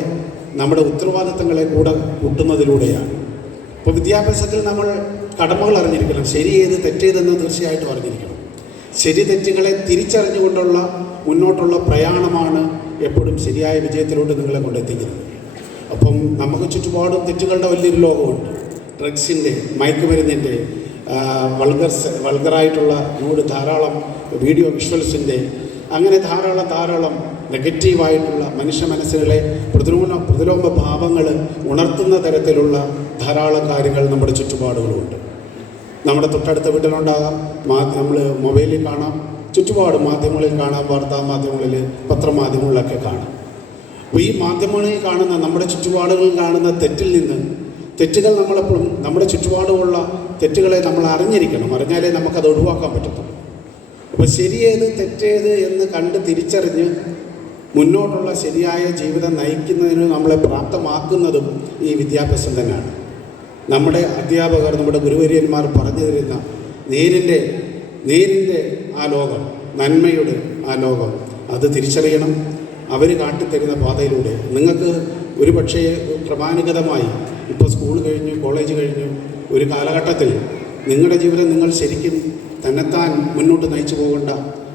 നമ്മുടെ ഉത്തരവാദിത്തങ്ങളെ കൂടെ കൂട്ടുന്നതിലൂടെയാണ്. അപ്പോൾ വിദ്യാഭ്യാസത്തിൽ നമ്മൾ കടമകൾ അറിഞ്ഞിരിക്കണം, ശരിയേത് തെറ്റേതെന്ന് തീർച്ചയായിട്ടും അറിഞ്ഞിരിക്കണം. ശരി തെറ്റുകളെ തിരിച്ചറിഞ്ഞുകൊണ്ടുള്ള മുന്നോട്ടുള്ള പ്രയാണമാണ് എപ്പോഴും ശരിയായ വിജയത്തിലോട്ട് നിങ്ങളെ കൊണ്ടെത്തിക്കുന്നത്. അപ്പം നമുക്ക് ചുറ്റുപാടും തെറ്റുകളുടെ വലിയൊരു ലോകമുണ്ട്. ഡ്രഗ്സിൻ്റെ, മയക്കുമരുന്നിൻ്റെ, വൾഗറായിട്ടുള്ള ധാരാളം വീഡിയോ വിഷ്വൽസിൻ്റെ, അങ്ങനെ ധാരാളം നെഗറ്റീവായിട്ടുള്ള മനുഷ്യ മനസ്സുകളെ പ്രതിലോമ ഭാവങ്ങൾ ഉണർത്തുന്ന തരത്തിലുള്ള ധാരാളം കാര്യങ്ങൾ നമ്മുടെ ചുറ്റുപാടുകളുണ്ട്. നമ്മുടെ തൊട്ടടുത്ത വീട്ടിലുണ്ടാകാം, നമ്മൾ മൊബൈലിൽ കാണാം, ചുറ്റുപാട് മാധ്യമങ്ങളിൽ കാണാം, വാർത്താ മാധ്യമങ്ങളിൽ, പത്രമാധ്യമങ്ങളിലൊക്കെ കാണാം. അപ്പോൾ ഈ മാധ്യമങ്ങളിൽ കാണുന്ന, നമ്മുടെ ചുറ്റുപാടുകളിൽ കാണുന്ന തെറ്റുകൾ നമ്മളെപ്പോഴും നമ്മുടെ ചുറ്റുപാടുമുള്ള തെറ്റുകളെ നമ്മൾ അറിഞ്ഞിരിക്കണം. അറിഞ്ഞാലേ നമുക്കത് ഒഴിവാക്കാൻ പറ്റത്തുള്ളൂ. അപ്പോൾ ശരിയേത് തെറ്റേത് എന്ന് കണ്ട് തിരിച്ചറിഞ്ഞ് മുന്നോട്ടുള്ള ശരിയായ ജീവിതം നയിക്കുന്നതിന് നമ്മളെ പ്രാപ്തമാക്കുന്നതും ഈ വിദ്യാഭ്യാസം തന്നെയാണ്. നമ്മുടെ അധ്യാപകർ, നമ്മുടെ ഗുരുവര്യന്മാർ പറഞ്ഞു തരുന്ന നേരിൻ്റെ ആ ലോകം, നന്മയുടെ ആ ലോകം, അത് തിരിച്ചറിയണം. അവർ കാട്ടിത്തരുന്ന പാതയിലൂടെ നിങ്ങൾക്ക് ഒരു പക്ഷേ ക്രമാനുഗതമായി ഇപ്പോൾ സ്കൂൾ കഴിഞ്ഞു, കോളേജ് കഴിഞ്ഞു, ഒരു കാലഘട്ടത്തിൽ നിങ്ങളുടെ ജീവിതം നിങ്ങൾ ശരിക്കും തന്നെത്താൻ മുന്നോട്ട് നയിച്ചു പോകേണ്ട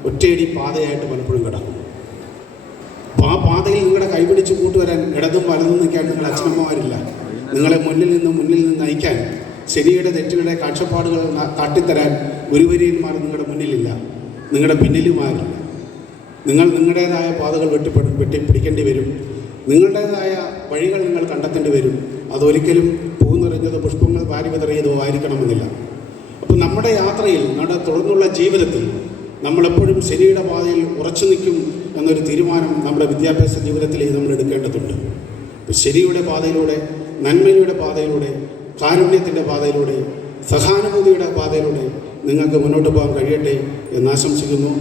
ഒറ്റയടി പാതയായിട്ട് പലപ്പോഴും കിടക്കും. അപ്പോൾ ആ പാതയിൽ നിങ്ങളുടെ കൈപിടിച്ച് കൂട്ടുവരാൻ ഇടതും വലതും നിൽക്കാൻ നിങ്ങളുടെ അച്ഛനമ്മമാരില്ല. നിങ്ങളെ മുന്നിൽ നിന്ന് നയിക്കാൻ, ശരിയുടെ തെറ്റുകളുടെ കാഴ്ചപ്പാടുകൾ കാട്ടിത്തരാൻ ഗുരുവര്യന്മാർ നിങ്ങളുടെ മുന്നിലില്ല, നിങ്ങളുടെ പിന്നിലുമാരില്ല. നിങ്ങൾ നിങ്ങളുടേതായ പാതകൾ വെട്ടിപ്പിടിക്കേണ്ടി വരും. നിങ്ങളുടേതായ വഴികൾ നിങ്ങൾ കണ്ടെത്തേണ്ടി വരും. അതൊരിക്കലും പൂ നിറഞ്ഞതോ പുഷ്പങ്ങൾ വാരി വിതറിയതോ ആയിരിക്കണമെന്നില്ല. അപ്പോൾ നമ്മുടെ യാത്രയിൽ, നമ്മുടെ തുടർന്നുള്ള ജീവിതത്തിൽ നമ്മളെപ്പോഴും ശരിയുടെ പാതയിൽ ഉറച്ചു നിൽക്കും എന്നൊരു തീരുമാനം നമ്മുടെ വിദ്യാഭ്യാസ ജീവിതത്തിൽ നമ്മൾ എടുക്കേണ്ടതുണ്ട്. ശരിയുടെ പാതയിലൂടെ, നന്മയുടെ പാതയിലൂടെ, കാരുണ്യത്തിൻ്റെ പാതയിലൂടെ, സഹാനുഭൂതിയുടെ പാതയിലൂടെ നിങ്ങൾക്ക് മുന്നോട്ട് പോകാൻ കഴിയട്ടെ എന്ന് ആശംസിക്കുന്നു.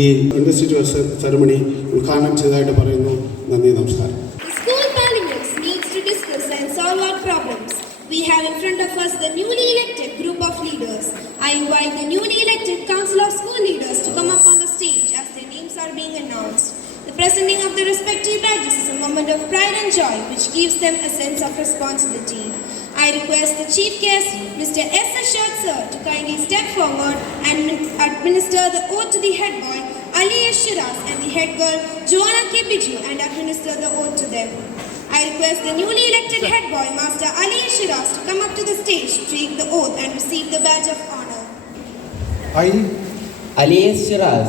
ഈ ഇൻവെസ്റ്റിറ്റ്യൂട്ട് സെറമണി ഉദ്ഘാടനം ചെയ്തതായിട്ട് പറയുന്നു. നന്ദി, നമസ്കാരം. School parliament needs to discuss and solve our problems. We have in front of us the newly elected group of leaders. I invite the newly elected Council of School Leaders to come up on the stage as their names are being announced. The presenting of the respective badges is a moment of pride and joy which gives them a sense of responsibility. I request the Chief Guest, Mr. S. Ashad Sir, to kindly step forward and administer the oath to the head boy, Ali S. Shiraz, and the head girl, Joanna K. Biju, and administer the oath to them. I request the newly elected head boy, Master Ali S. Shiraz, to come up to the stage to take the oath and receive the badge of honor. I, Alias Shiraz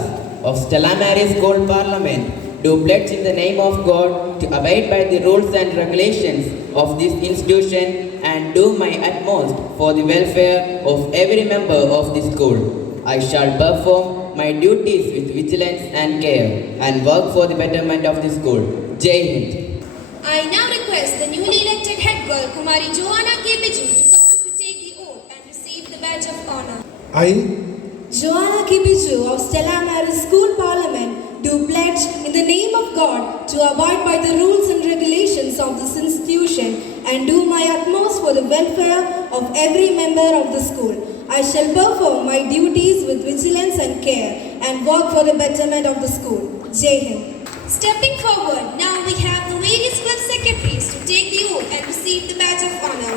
of Stella Maris Gold Parliament, do pledge in the name of God to abide by the rules and regulations of this institution and do my utmost for the welfare of every member of the school. I shall perform my duties with vigilance and care and work for the betterment of the school. Jai Hind. I now request the newly elected head girl, Kumari Joanna K. Biju, to come up to take the oath and receive the badge of honor. I, Joanna K. Biju of Stella Maris School Parliament do pledge in the name of God to abide by the rules and regulations of this institution and do my utmost for the welfare of every member of the school. I shall perform my duties with vigilance and care and work for the betterment of the school. Jai Hind. Stepping forward, now we have the various club secretaries to take the oath and receive the badge of honor.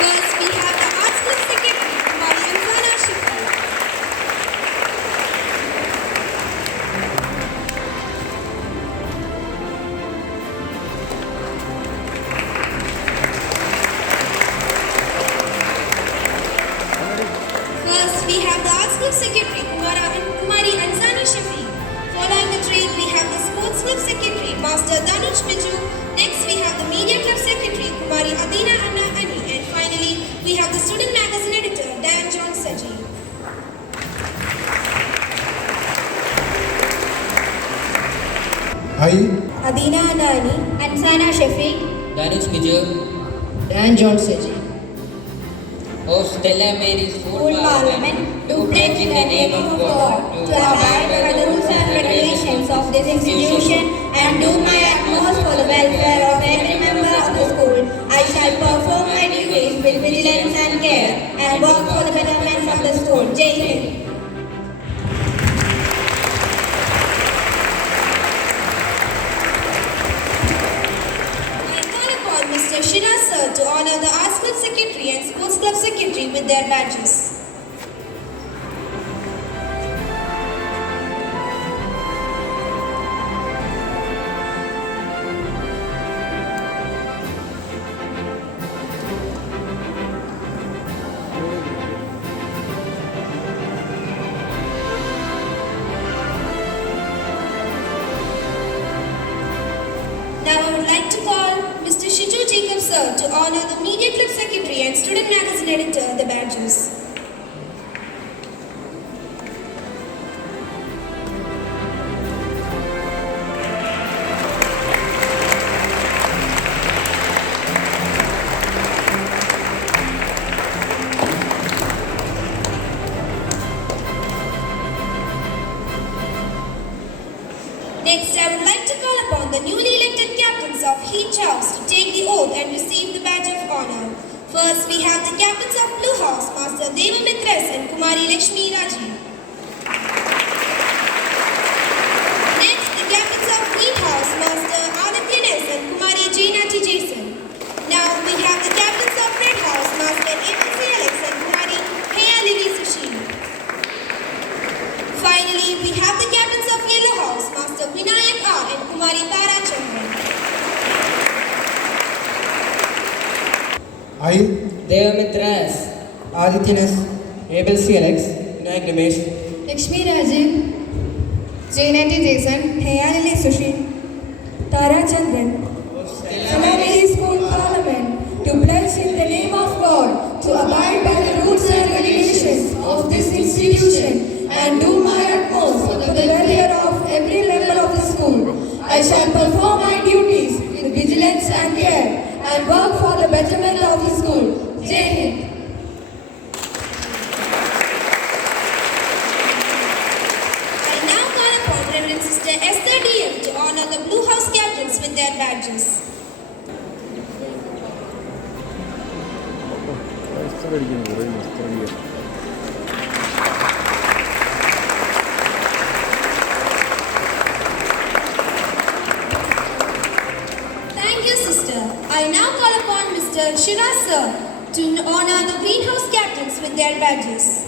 First, we have the Arts Club Secretary, Kumari Anzana Shifu. First, we have the Arts Club Secretary, Kumari Anzana Shafi. Following the train, we have the Sports Club Secretary, Master Danuj Biju. Next, we have the Media Club Secretary, Kumari Adina Anna Ani. And finally, we have the Student Magazine Editor, Dan John Saji. I, Adina Anani, Ansana Shafiq, Danuj Biju Dan John Saji of Stella Maris School Parliament, do pledge in the name of God to abide by the rules and regulations of this institution and do my utmost for the welfare of every member of the school. I shall perform my duties with vigilance and care and work for the betterment of the school. Jai Hind. I call upon Mr. Shiraz Sir to honor the Arts Club Secretary and Sports Club Secretary with their badges. Now I would like to call Mr. Shiju Jacob Sir to honor the Media Club Secretary and Student Magazine Editor the badges. Next, I would like to call upon the newly elected captains of Heat House to take the oath and receive the badge of honor. First, we have the captains of Blue House, Master Deva Mitres and Kumari Lakshmi Raji. Next, the captains of Greenhouse, Master Aditya Ness and Kumari Jeena T. Jason. Now we have the captains of Red House, Master ABC Alex and Kumari Heya Lily Sushi. Finally, we have the captains of Yellow House, Master Vinayak R and Kumari Tara Chandran. I, Devamitras, Adityanas, Abel C. Alex, Vinayak Ramesh, Lakshmi Rajiv, Jaina T. Jason, Heya Lily Sushi, Tara Chandran. Stella School Parliament to pledge in the name of God to abide by the rules and regulations of this institution and do my utmost for the welfare of every member of the school. I shall perform my duties with vigilance and care and work for the betterment of the school. Jai Hind. I now call upon Reverend Sister Esther DM to honor the Blue House captains with their badges. Thank you, sister. I now call upon Mr. Shiraz sir to honor the greenhouse captains with their badges.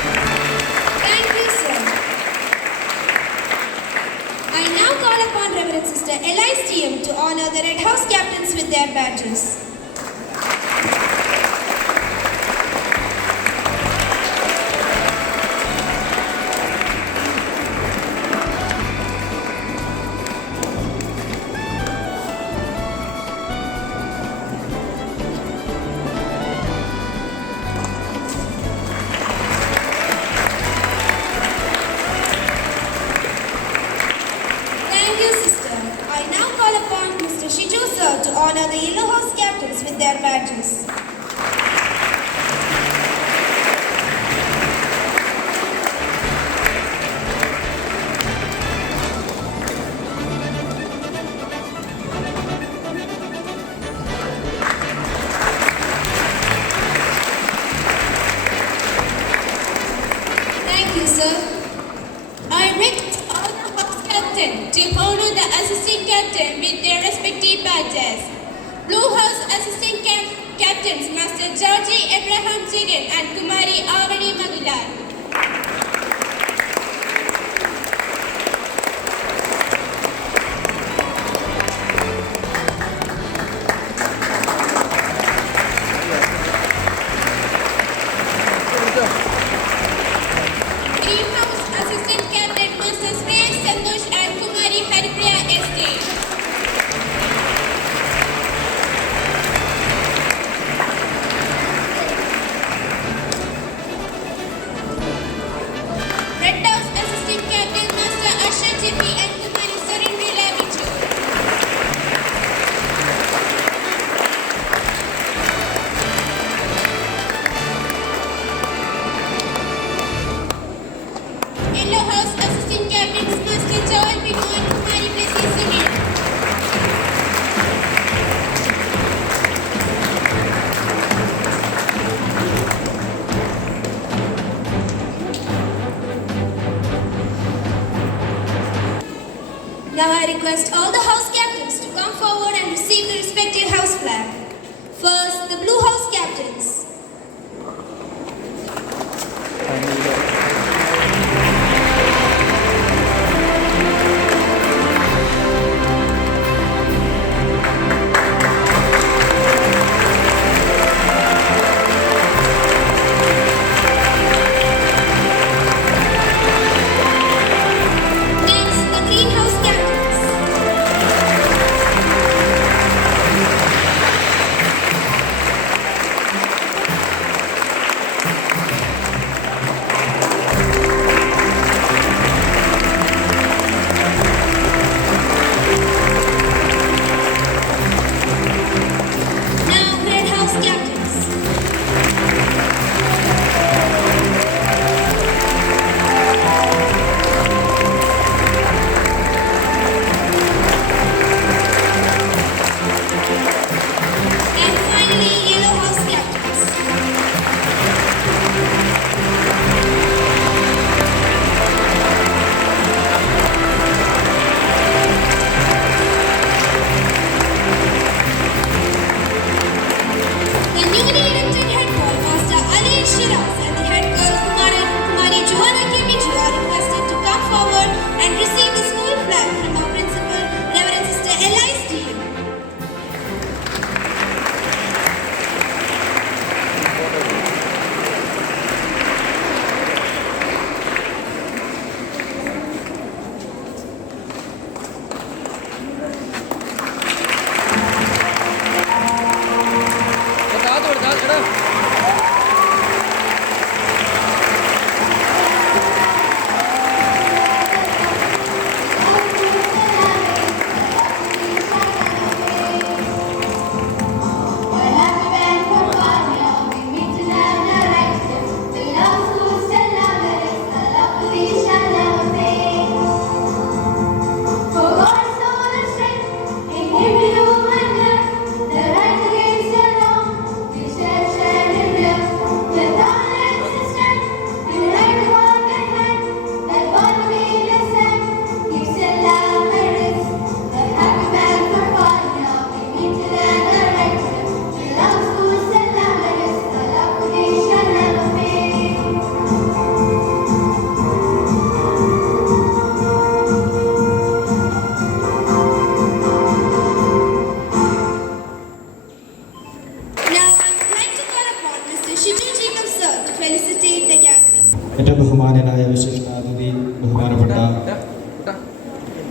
Thank you, sir. I now call upon Reverend Sister Elise TM to honor the Red House captains with their badges. Thank you, sister. I now call upon Mr. Shijo sir to honor the Yellow House captains with their badges. Thank you, sir. I request all the house captain to honor the assistant captain with their respective badges. Blue House assistant captains Master Georgie Abraham Jigan and Kumari Avani Madular. Greenhouse assistant captain Master Shreyas Santosh and Kumari Haripriya SK. Red House assistant captain Master Asha Jimmy and Kumari Surendra Lavichu. Yellow House assistant captains Master Joel Binu and Kumari Blessy Sunil. Now I request all the house captains to come forward and receive the respective house flag. First, the Blue House captains. Next, the Greenhouse captains.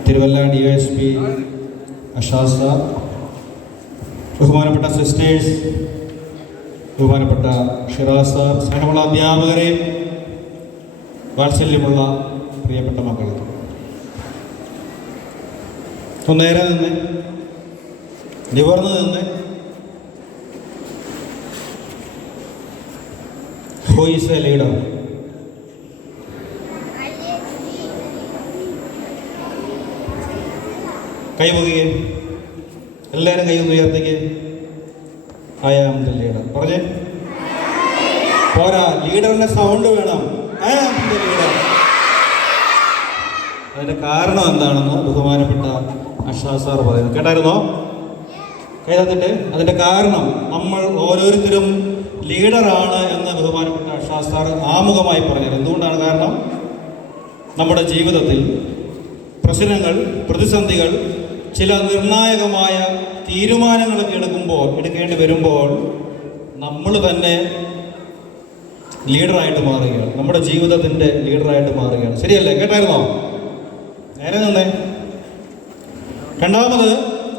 Thiruvalla DYSP അഷാസ് sir, ബഹുമാനപ്പെട്ട sisters, ബഹുമാനപ്പെട്ട Shiraz sir, സ്നേഹമുള്ള അധ്യാപകരെ, വാത്സല്യമുള്ള പ്രിയപ്പെട്ട മക്കൾ, ഒന്നേറെ നിന്ന് നിവർന്നു നിന്ന് ഹൂ ഈസ് എ ലീഡർ? കൈമുകിയേ, എല്ലാവരും കൈയൊന്ന് ഉയർത്തിക്ക്. ഐ ആം ദ ലീഡർ പറഞ്ഞേ. പോരാ, ലീഡറിന്റെ സൗണ്ട് വേണം. I am the leader. അതിന്റെ കാരണം എന്താണെന്ന് ബഹുമാനപ്പെട്ട അഷാസ് സാർ പറയുന്നു. കേട്ടായിരുന്നോ? കൈതത്തിട്ട് അതിന്റെ കാരണം നമ്മൾ ഓരോരുത്തരും ലീഡറാണ് എന്ന് ബഹുമാനപ്പെട്ട അഷാസ് സാർ ആമുഖമായി പറഞ്ഞത്. എന്തുകൊണ്ടാണ്? കാരണം നമ്മുടെ ജീവിതത്തിൽ പ്രശ്നങ്ങൾ, പ്രതിസന്ധികൾ, ചില നിർണായകമായ തീരുമാനങ്ങളൊക്കെ എടുക്കേണ്ടി വരുമ്പോൾ നമ്മൾ തന്നെ ലീഡറായിട്ട് മാറുകയാണ്, നമ്മുടെ ജീവിതത്തിൻ്റെ ലീഡറായിട്ട് മാറുകയാണ്. ശരിയല്ലേ? കേട്ടായിരുന്നോ? നേരെ നിന്നേ. രണ്ടാമത്,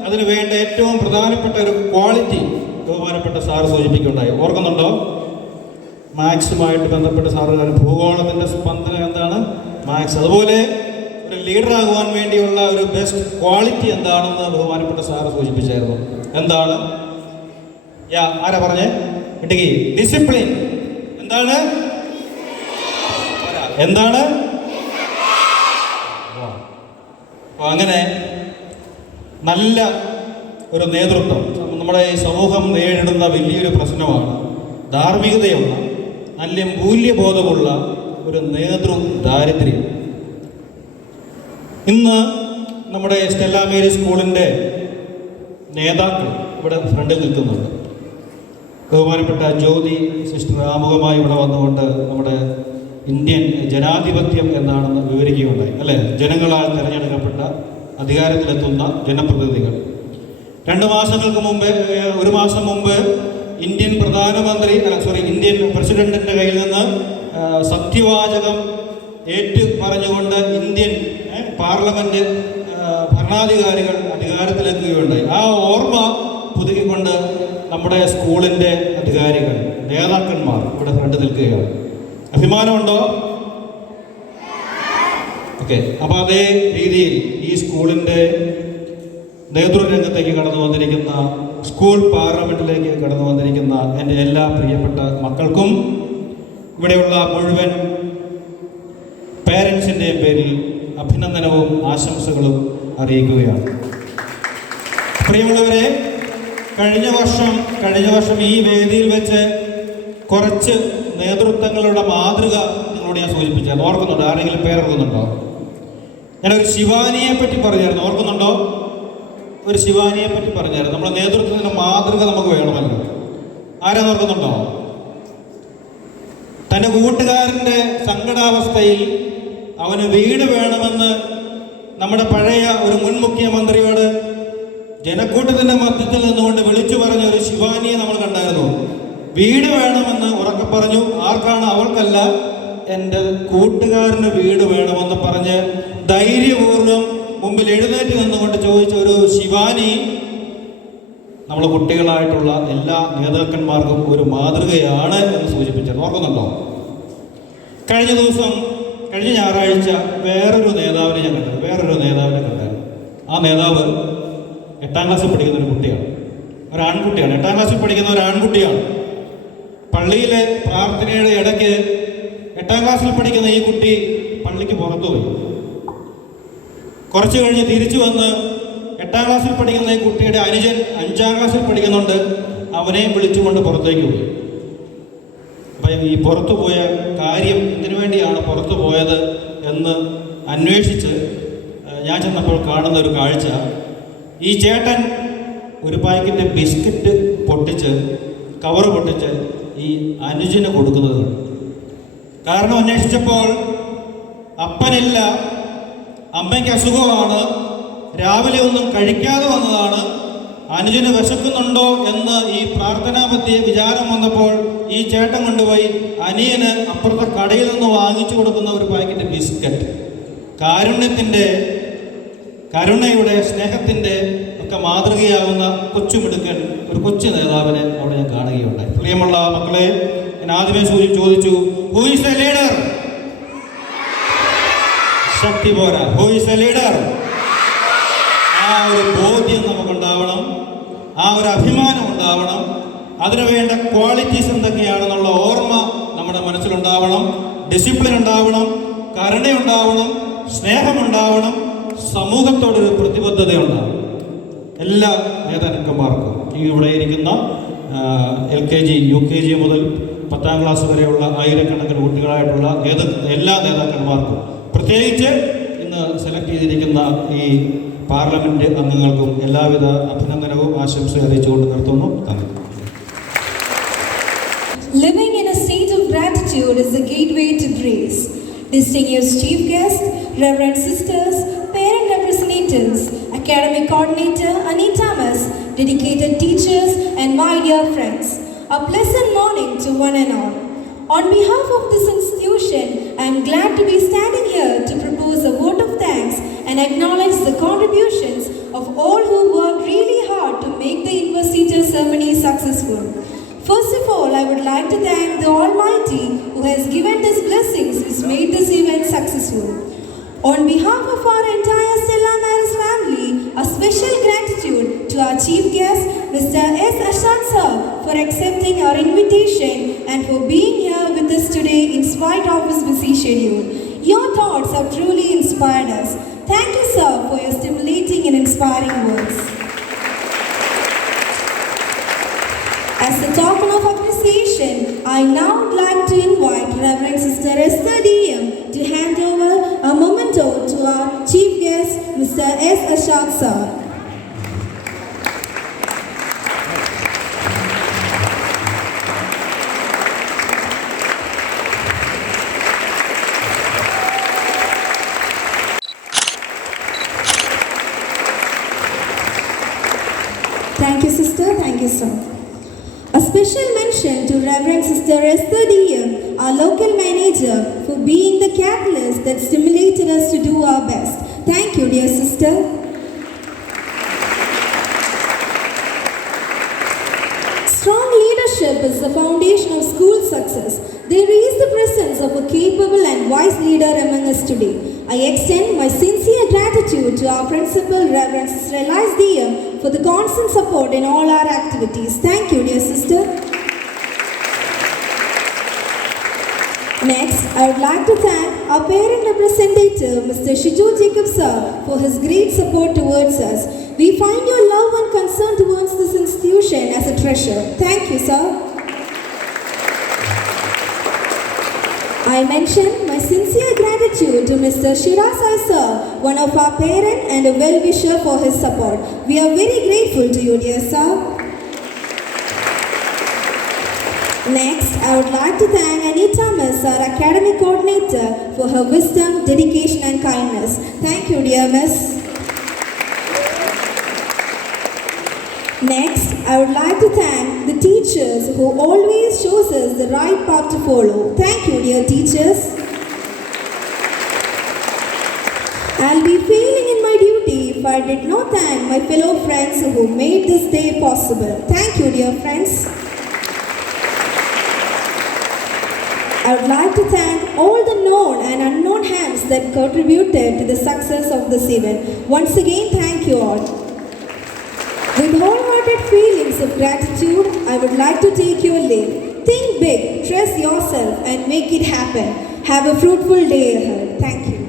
അതിന് വേണ്ട ഏറ്റവും പ്രധാനപ്പെട്ട ഒരു ക്വാളിറ്റി ബഹുമാനപ്പെട്ട സാറ് സൂചിപ്പിക്കുകയുണ്ടായി. ഓർക്കുന്നുണ്ടോ? മാത്സുമായിട്ട് ബന്ധപ്പെട്ട സാറ് ഭൂഗോളത്തിൻ്റെ സ്പന്ദനം എന്താണ്? മാത്സ്. അതുപോലെ ഒരു ലീഡറാകുവാൻ വേണ്ടിയുള്ള ഒരു ബെസ്റ്റ് ക്വാളിറ്റി എന്താണെന്ന് ബഹുമാനപ്പെട്ട സാറ് സൂചിപ്പിച്ചായിരുന്നു. എന്താണ്? ആരാ പറഞ്ഞേ? ഇടുക്കി. ഡിസിപ്ലിൻ. എന്താണ്? എന്താണ്? അങ്ങനെ നല്ല ഒരു നേതൃത്വം. നമ്മുടെ ഈ സമൂഹം നേരിടുന്ന വലിയൊരു പ്രശ്നമാണ് ധാർമ്മികതയുള്ള, നല്ല മൂല്യബോധമുള്ള ഒരു ദാരിദ്ര്യം. ഇന്ന് നമ്മുടെ സ്റ്റെല്ല മേരി സ്കൂളിൻ്റെ നേതാക്കൾ ഇവിടെ ഫ്രണ്ടിൽ നിൽക്കുന്നുണ്ട്. ബഹുമാനപ്പെട്ട ജ്യോതി സിസ്റ്റർ ആമുഖമായി ഇവിടെ വന്നുകൊണ്ട് നമ്മുടെ ഇന്ത്യൻ ജനാധിപത്യം എന്താണെന്ന് വിവരിക്കുകയുണ്ടായി. അല്ലേ? ജനങ്ങളാൽ തിരഞ്ഞെടുക്കപ്പെട്ട അധികാരത്തിലെത്തുന്ന ജനപ്രതിനിധികൾ. 2 മാസങ്ങൾക്ക് മുമ്പ്, 1 മാസം മുമ്പ് ഇന്ത്യൻ ഇന്ത്യൻ പ്രസിഡന്റിന്റെ കയ്യിൽ നിന്ന് സത്യവാചകം പറഞ്ഞുകൊണ്ട് ഇന്ത്യൻ പാർലമെന്റ് ഭരണാധികാരികൾ അധികാരത്തിലെത്തുകയുണ്ടായി. ആ ഓർമ്മ പുതുക്കിക്കൊണ്ട് നമ്മുടെ സ്കൂളിൻ്റെ അധികാരികൾ, നേതാക്കന്മാർ ഇവിടെ ഫ്രണ്ട് നിൽക്കുകയാണ്. അഭിമാനമുണ്ടോ? ഓക്കെ. അപ്പോൾ അതേ രീതിയിൽ ഈ സ്കൂളിൻ്റെ നേതൃരംഗത്തേക്ക് കടന്നു വന്നിരിക്കുന്ന, സ്കൂൾ പാർലമെന്റിലേക്ക് കടന്നു വന്നിരിക്കുന്ന എൻ്റെ എല്ലാ പ്രിയപ്പെട്ട മക്കൾക്കും ഇവിടെയുള്ള മുഴുവൻ പേരൻസിൻ്റെയും പേരിൽ അഭിനന്ദനവും ആശംസകളും അറിയിക്കുകയാണ്. പ്രിയമുള്ളവരെ, കഴിഞ്ഞ വർഷം ഈ വേദിയിൽ വെച്ച് കുറച്ച് നേതൃത്വങ്ങളുടെ മാതൃക നിങ്ങളോട് ഞാൻ സൂചിപ്പിച്ചായിരുന്നു. ഓർക്കുന്നുണ്ടോ? ആരെങ്കിലും പേരോർക്കുന്നുണ്ടോ? ഞാനൊരു ശിവാനിയെ പറ്റി പറഞ്ഞായിരുന്നു. ഓർക്കുന്നുണ്ടോ? ഒരു ശിവാനിയെ പറ്റി പറഞ്ഞായിരുന്നു. നമ്മുടെ നേതൃത്വത്തിൻ്റെ മാതൃക നമുക്ക് വേണമല്ലോ. ആരാന്ന് ഓർക്കുന്നുണ്ടോ? തൻ്റെ കൂട്ടുകാരൻ്റെ സങ്കടാവസ്ഥയിൽ അവന് വീട് വേണമെന്ന് നമ്മുടെ പഴയ ഒരു മുൻ മുഖ്യമന്ത്രിയോട് ജനക്കൂട്ടത്തിൻ്റെ മധ്യത്തിൽ നിന്നുകൊണ്ട് വിളിച്ചു പറഞ്ഞ ഒരു ശിവാനിയെ നമ്മൾ കണ്ടായിരുന്നു. വീട് വേണമെന്ന് ഉറക്കെ പറഞ്ഞു. ആർക്കാണ്? അവൾക്കല്ല, എൻ്റെ കൂട്ടുകാരന് വീട് വേണമെന്ന് പറഞ്ഞ് ധൈര്യപൂർവ്വം മുമ്പിൽ എഴുന്നേറ്റ് നിന്നുകൊണ്ട് ചോദിച്ച ഒരു ശിവാനി നമ്മൾ കുട്ടികളായിട്ടുള്ള എല്ലാ നേതാക്കന്മാർക്കും ഒരു മാതൃകയാണ് എന്ന് സൂചിപ്പിച്ചത്. ഓർക്കുന്നുണ്ടോ? കഴിഞ്ഞ ഞായറാഴ്ച വേറൊരു നേതാവിനെ കണ്ടായിരുന്നു. ആ നേതാവ് 8ാം ക്ലാസ്സിൽ പഠിക്കുന്ന ഒരു കുട്ടിയാണ്, ഒരു ആൺകുട്ടിയാണ്. 8ാം ക്ലാസ്സിൽ പഠിക്കുന്ന ഒരു ആൺകുട്ടിയാണ്. പള്ളിയിലെ പ്രാർത്ഥനയുടെ ഇടയ്ക്ക് 8ാം ക്ലാസ്സിൽ പഠിക്കുന്ന ഈ കുട്ടി പള്ളിക്ക് പുറത്തുപോയി. കുറച്ച് കഴിഞ്ഞ് തിരിച്ചു വന്ന് 8ാം ക്ലാസ്സിൽ പഠിക്കുന്ന ഈ കുട്ടിയുടെ അനുജൻ 5ാം ക്ലാസ്സിൽ പഠിക്കുന്നുണ്ട്. അവനെയും വിളിച്ചുകൊണ്ട് പുറത്തേക്ക് പോയി. അപ്പം ഈ പുറത്തു പോയ കാര്യം, ഇതിനു വേണ്ടിയാണ് പുറത്തു പോയത് എന്ന് അന്വേഷിച്ച് ഞാൻ ചെന്നപ്പോൾ കാണുന്ന ഒരു കാഴ്ച, ഈ ചേട്ടൻ ഒരു പാക്കറ്റ് ബിസ്ക്കറ്റ് കവറ് പൊട്ടിച്ച് ഈ അനുജന് കൊടുക്കുന്നത്. കാരണം അന്വേഷിച്ചപ്പോൾ അപ്പനില്ല, അമ്മയ്ക്ക് അസുഖമാണ്, രാവിലെ ഒന്നും കഴിക്കാതെ വന്നതാണ്, അനുജന് വിശക്കുന്നുണ്ടോ എന്ന് ഈ പ്രാർത്ഥനാ മധ്യേ വിചാരം വന്നപ്പോൾ ഈ ചേട്ടൻ കൊണ്ടുപോയി അനിയന് അപ്പുറത്തെ കടയിൽ നിന്ന് വാങ്ങിച്ചു കൊടുക്കുന്ന ഒരു പാക്കറ്റ് ബിസ്ക്കറ്റ്. കാരുണ്യത്തിൻ്റെ കരുണയുടെ, സ്നേഹത്തിൻ്റെ ഒക്കെ മാതൃകയാകുന്ന കൊച്ചുമിടുക്കൻ ഒരു കൊച്ചു നേതാവിനെ അവിടെ ഞാൻ കാണുകയുണ്ടായി. പ്രിയമുള്ള മക്കളെ, ഞാൻ ആദ്യമേ ചോദിച്ചു, ഹൂ ഈസ് എ ലീഡർ? ശക്തി പോരാ, ഹൂ ഈസ് എ ലീഡർ? ആ ഒരു ബോധ്യം നമുക്കുണ്ടാവണം, ആ ഒരു അഭിമാനം ഉണ്ടാവണം. അതിനുവേണ്ട ക്വാളിറ്റീസ് എന്തൊക്കെയാണെന്നുള്ള ഓർമ്മ നമ്മുടെ മനസ്സിലുണ്ടാവണം. ഡിസിപ്ലിൻ ഉണ്ടാവണം, കരുണയുണ്ടാവണം, സ്നേഹമുണ്ടാവണം, സമൂഹത്തോടൊരു പ്രതിബദ്ധത ഉണ്ടാവണം. എല്ലാ നേതാക്കന്മാർക്കും, ഈ ഇവിടെ ഇരിക്കുന്ന LKG, UKG മുതൽ 10ാം ക്ലാസ് വരെയുള്ള ആയിരക്കണക്കിന് കുട്ടികളായിട്ടുള്ള എല്ലാ നേതാക്കന്മാർക്കും, പ്രത്യേകിച്ച് ഇന്ന് സെലക്ട് ചെയ്തിരിക്കുന്ന ഈ പാർലമെന്റ് അംഗങ്ങൾക്കും എല്ലാവിധ അഭിനന്ദനവും ആശംസയും അറിയിച്ചുകൊണ്ട് നിർത്തുന്നു. നന്ദി. Living in a state of gratitude is the gateway to grace. Distinguished chief guests, reverend sisters, parent representatives, academic coordinator Anita Miss, dedicated teachers, and my dear friends, a pleasant morning to one and all. On behalf of this institution, I am glad to be standing here to propose a vote of thanks and acknowledge the contributions of all who worked really hard to make the investiture ceremony successful. First of all, I would like to thank the Almighty who has given us blessings which made this event successful. On behalf of our entire Stella Maris family, a special gratitude to our chief guest, Mr. S. Ashant sir, for accepting our invitation and for being here with us today in spite of his busy schedule. Your thoughts have truly inspired us. Thank you, sir, for your stimulating and inspiring words. As a token of appreciation, I now would like to invite Reverend Sister Esther D.M. to hand over a memento to our chief guest, Mr. S. Ashok sir. Thank you, sister. Thank you, sir. A special mention to Reverend Sister Esther D.M., our local manager, for being the catalyst that stimulated us to do our best. Thank you, dear sister. Strong leadership is the foundation of school success. There is the presence of a capable and wise leader among us today. I extend my sincere gratitude to our principal, Reverend Sister Elise D.M., for the constant support in all our activities. Thank you, dear sister. Next, I would like to thank our parent representative, Mr. Shiju Jacob sir, for his great support towards us. We find your love and concern towards this institution as a treasure. Thank you, sir. I mention my sincere gratitude to Mr. Shirasai sir, one of our parents and a well-wisher, for his support. We are very grateful to you, dear sir. Next, I would like to thank Anita Miss, our academic coordinator, for her wisdom, dedication and kindness. Thank you, dear Miss. Next, I would like to thank the teachers who always shows us the right path to follow. Thank you, dear teachers. I'll be failing in my duty if I did not thank my fellow friends who made this day possible. Thank you, dear friends. I would like to thank all the known and unknown hands that contributed to the success of this event. Once again, thank you all. With wholehearted feelings of gratitude, I would like to take your leave. Think big, trust yourself, and make it happen. Have a fruitful day ahead. Thank you.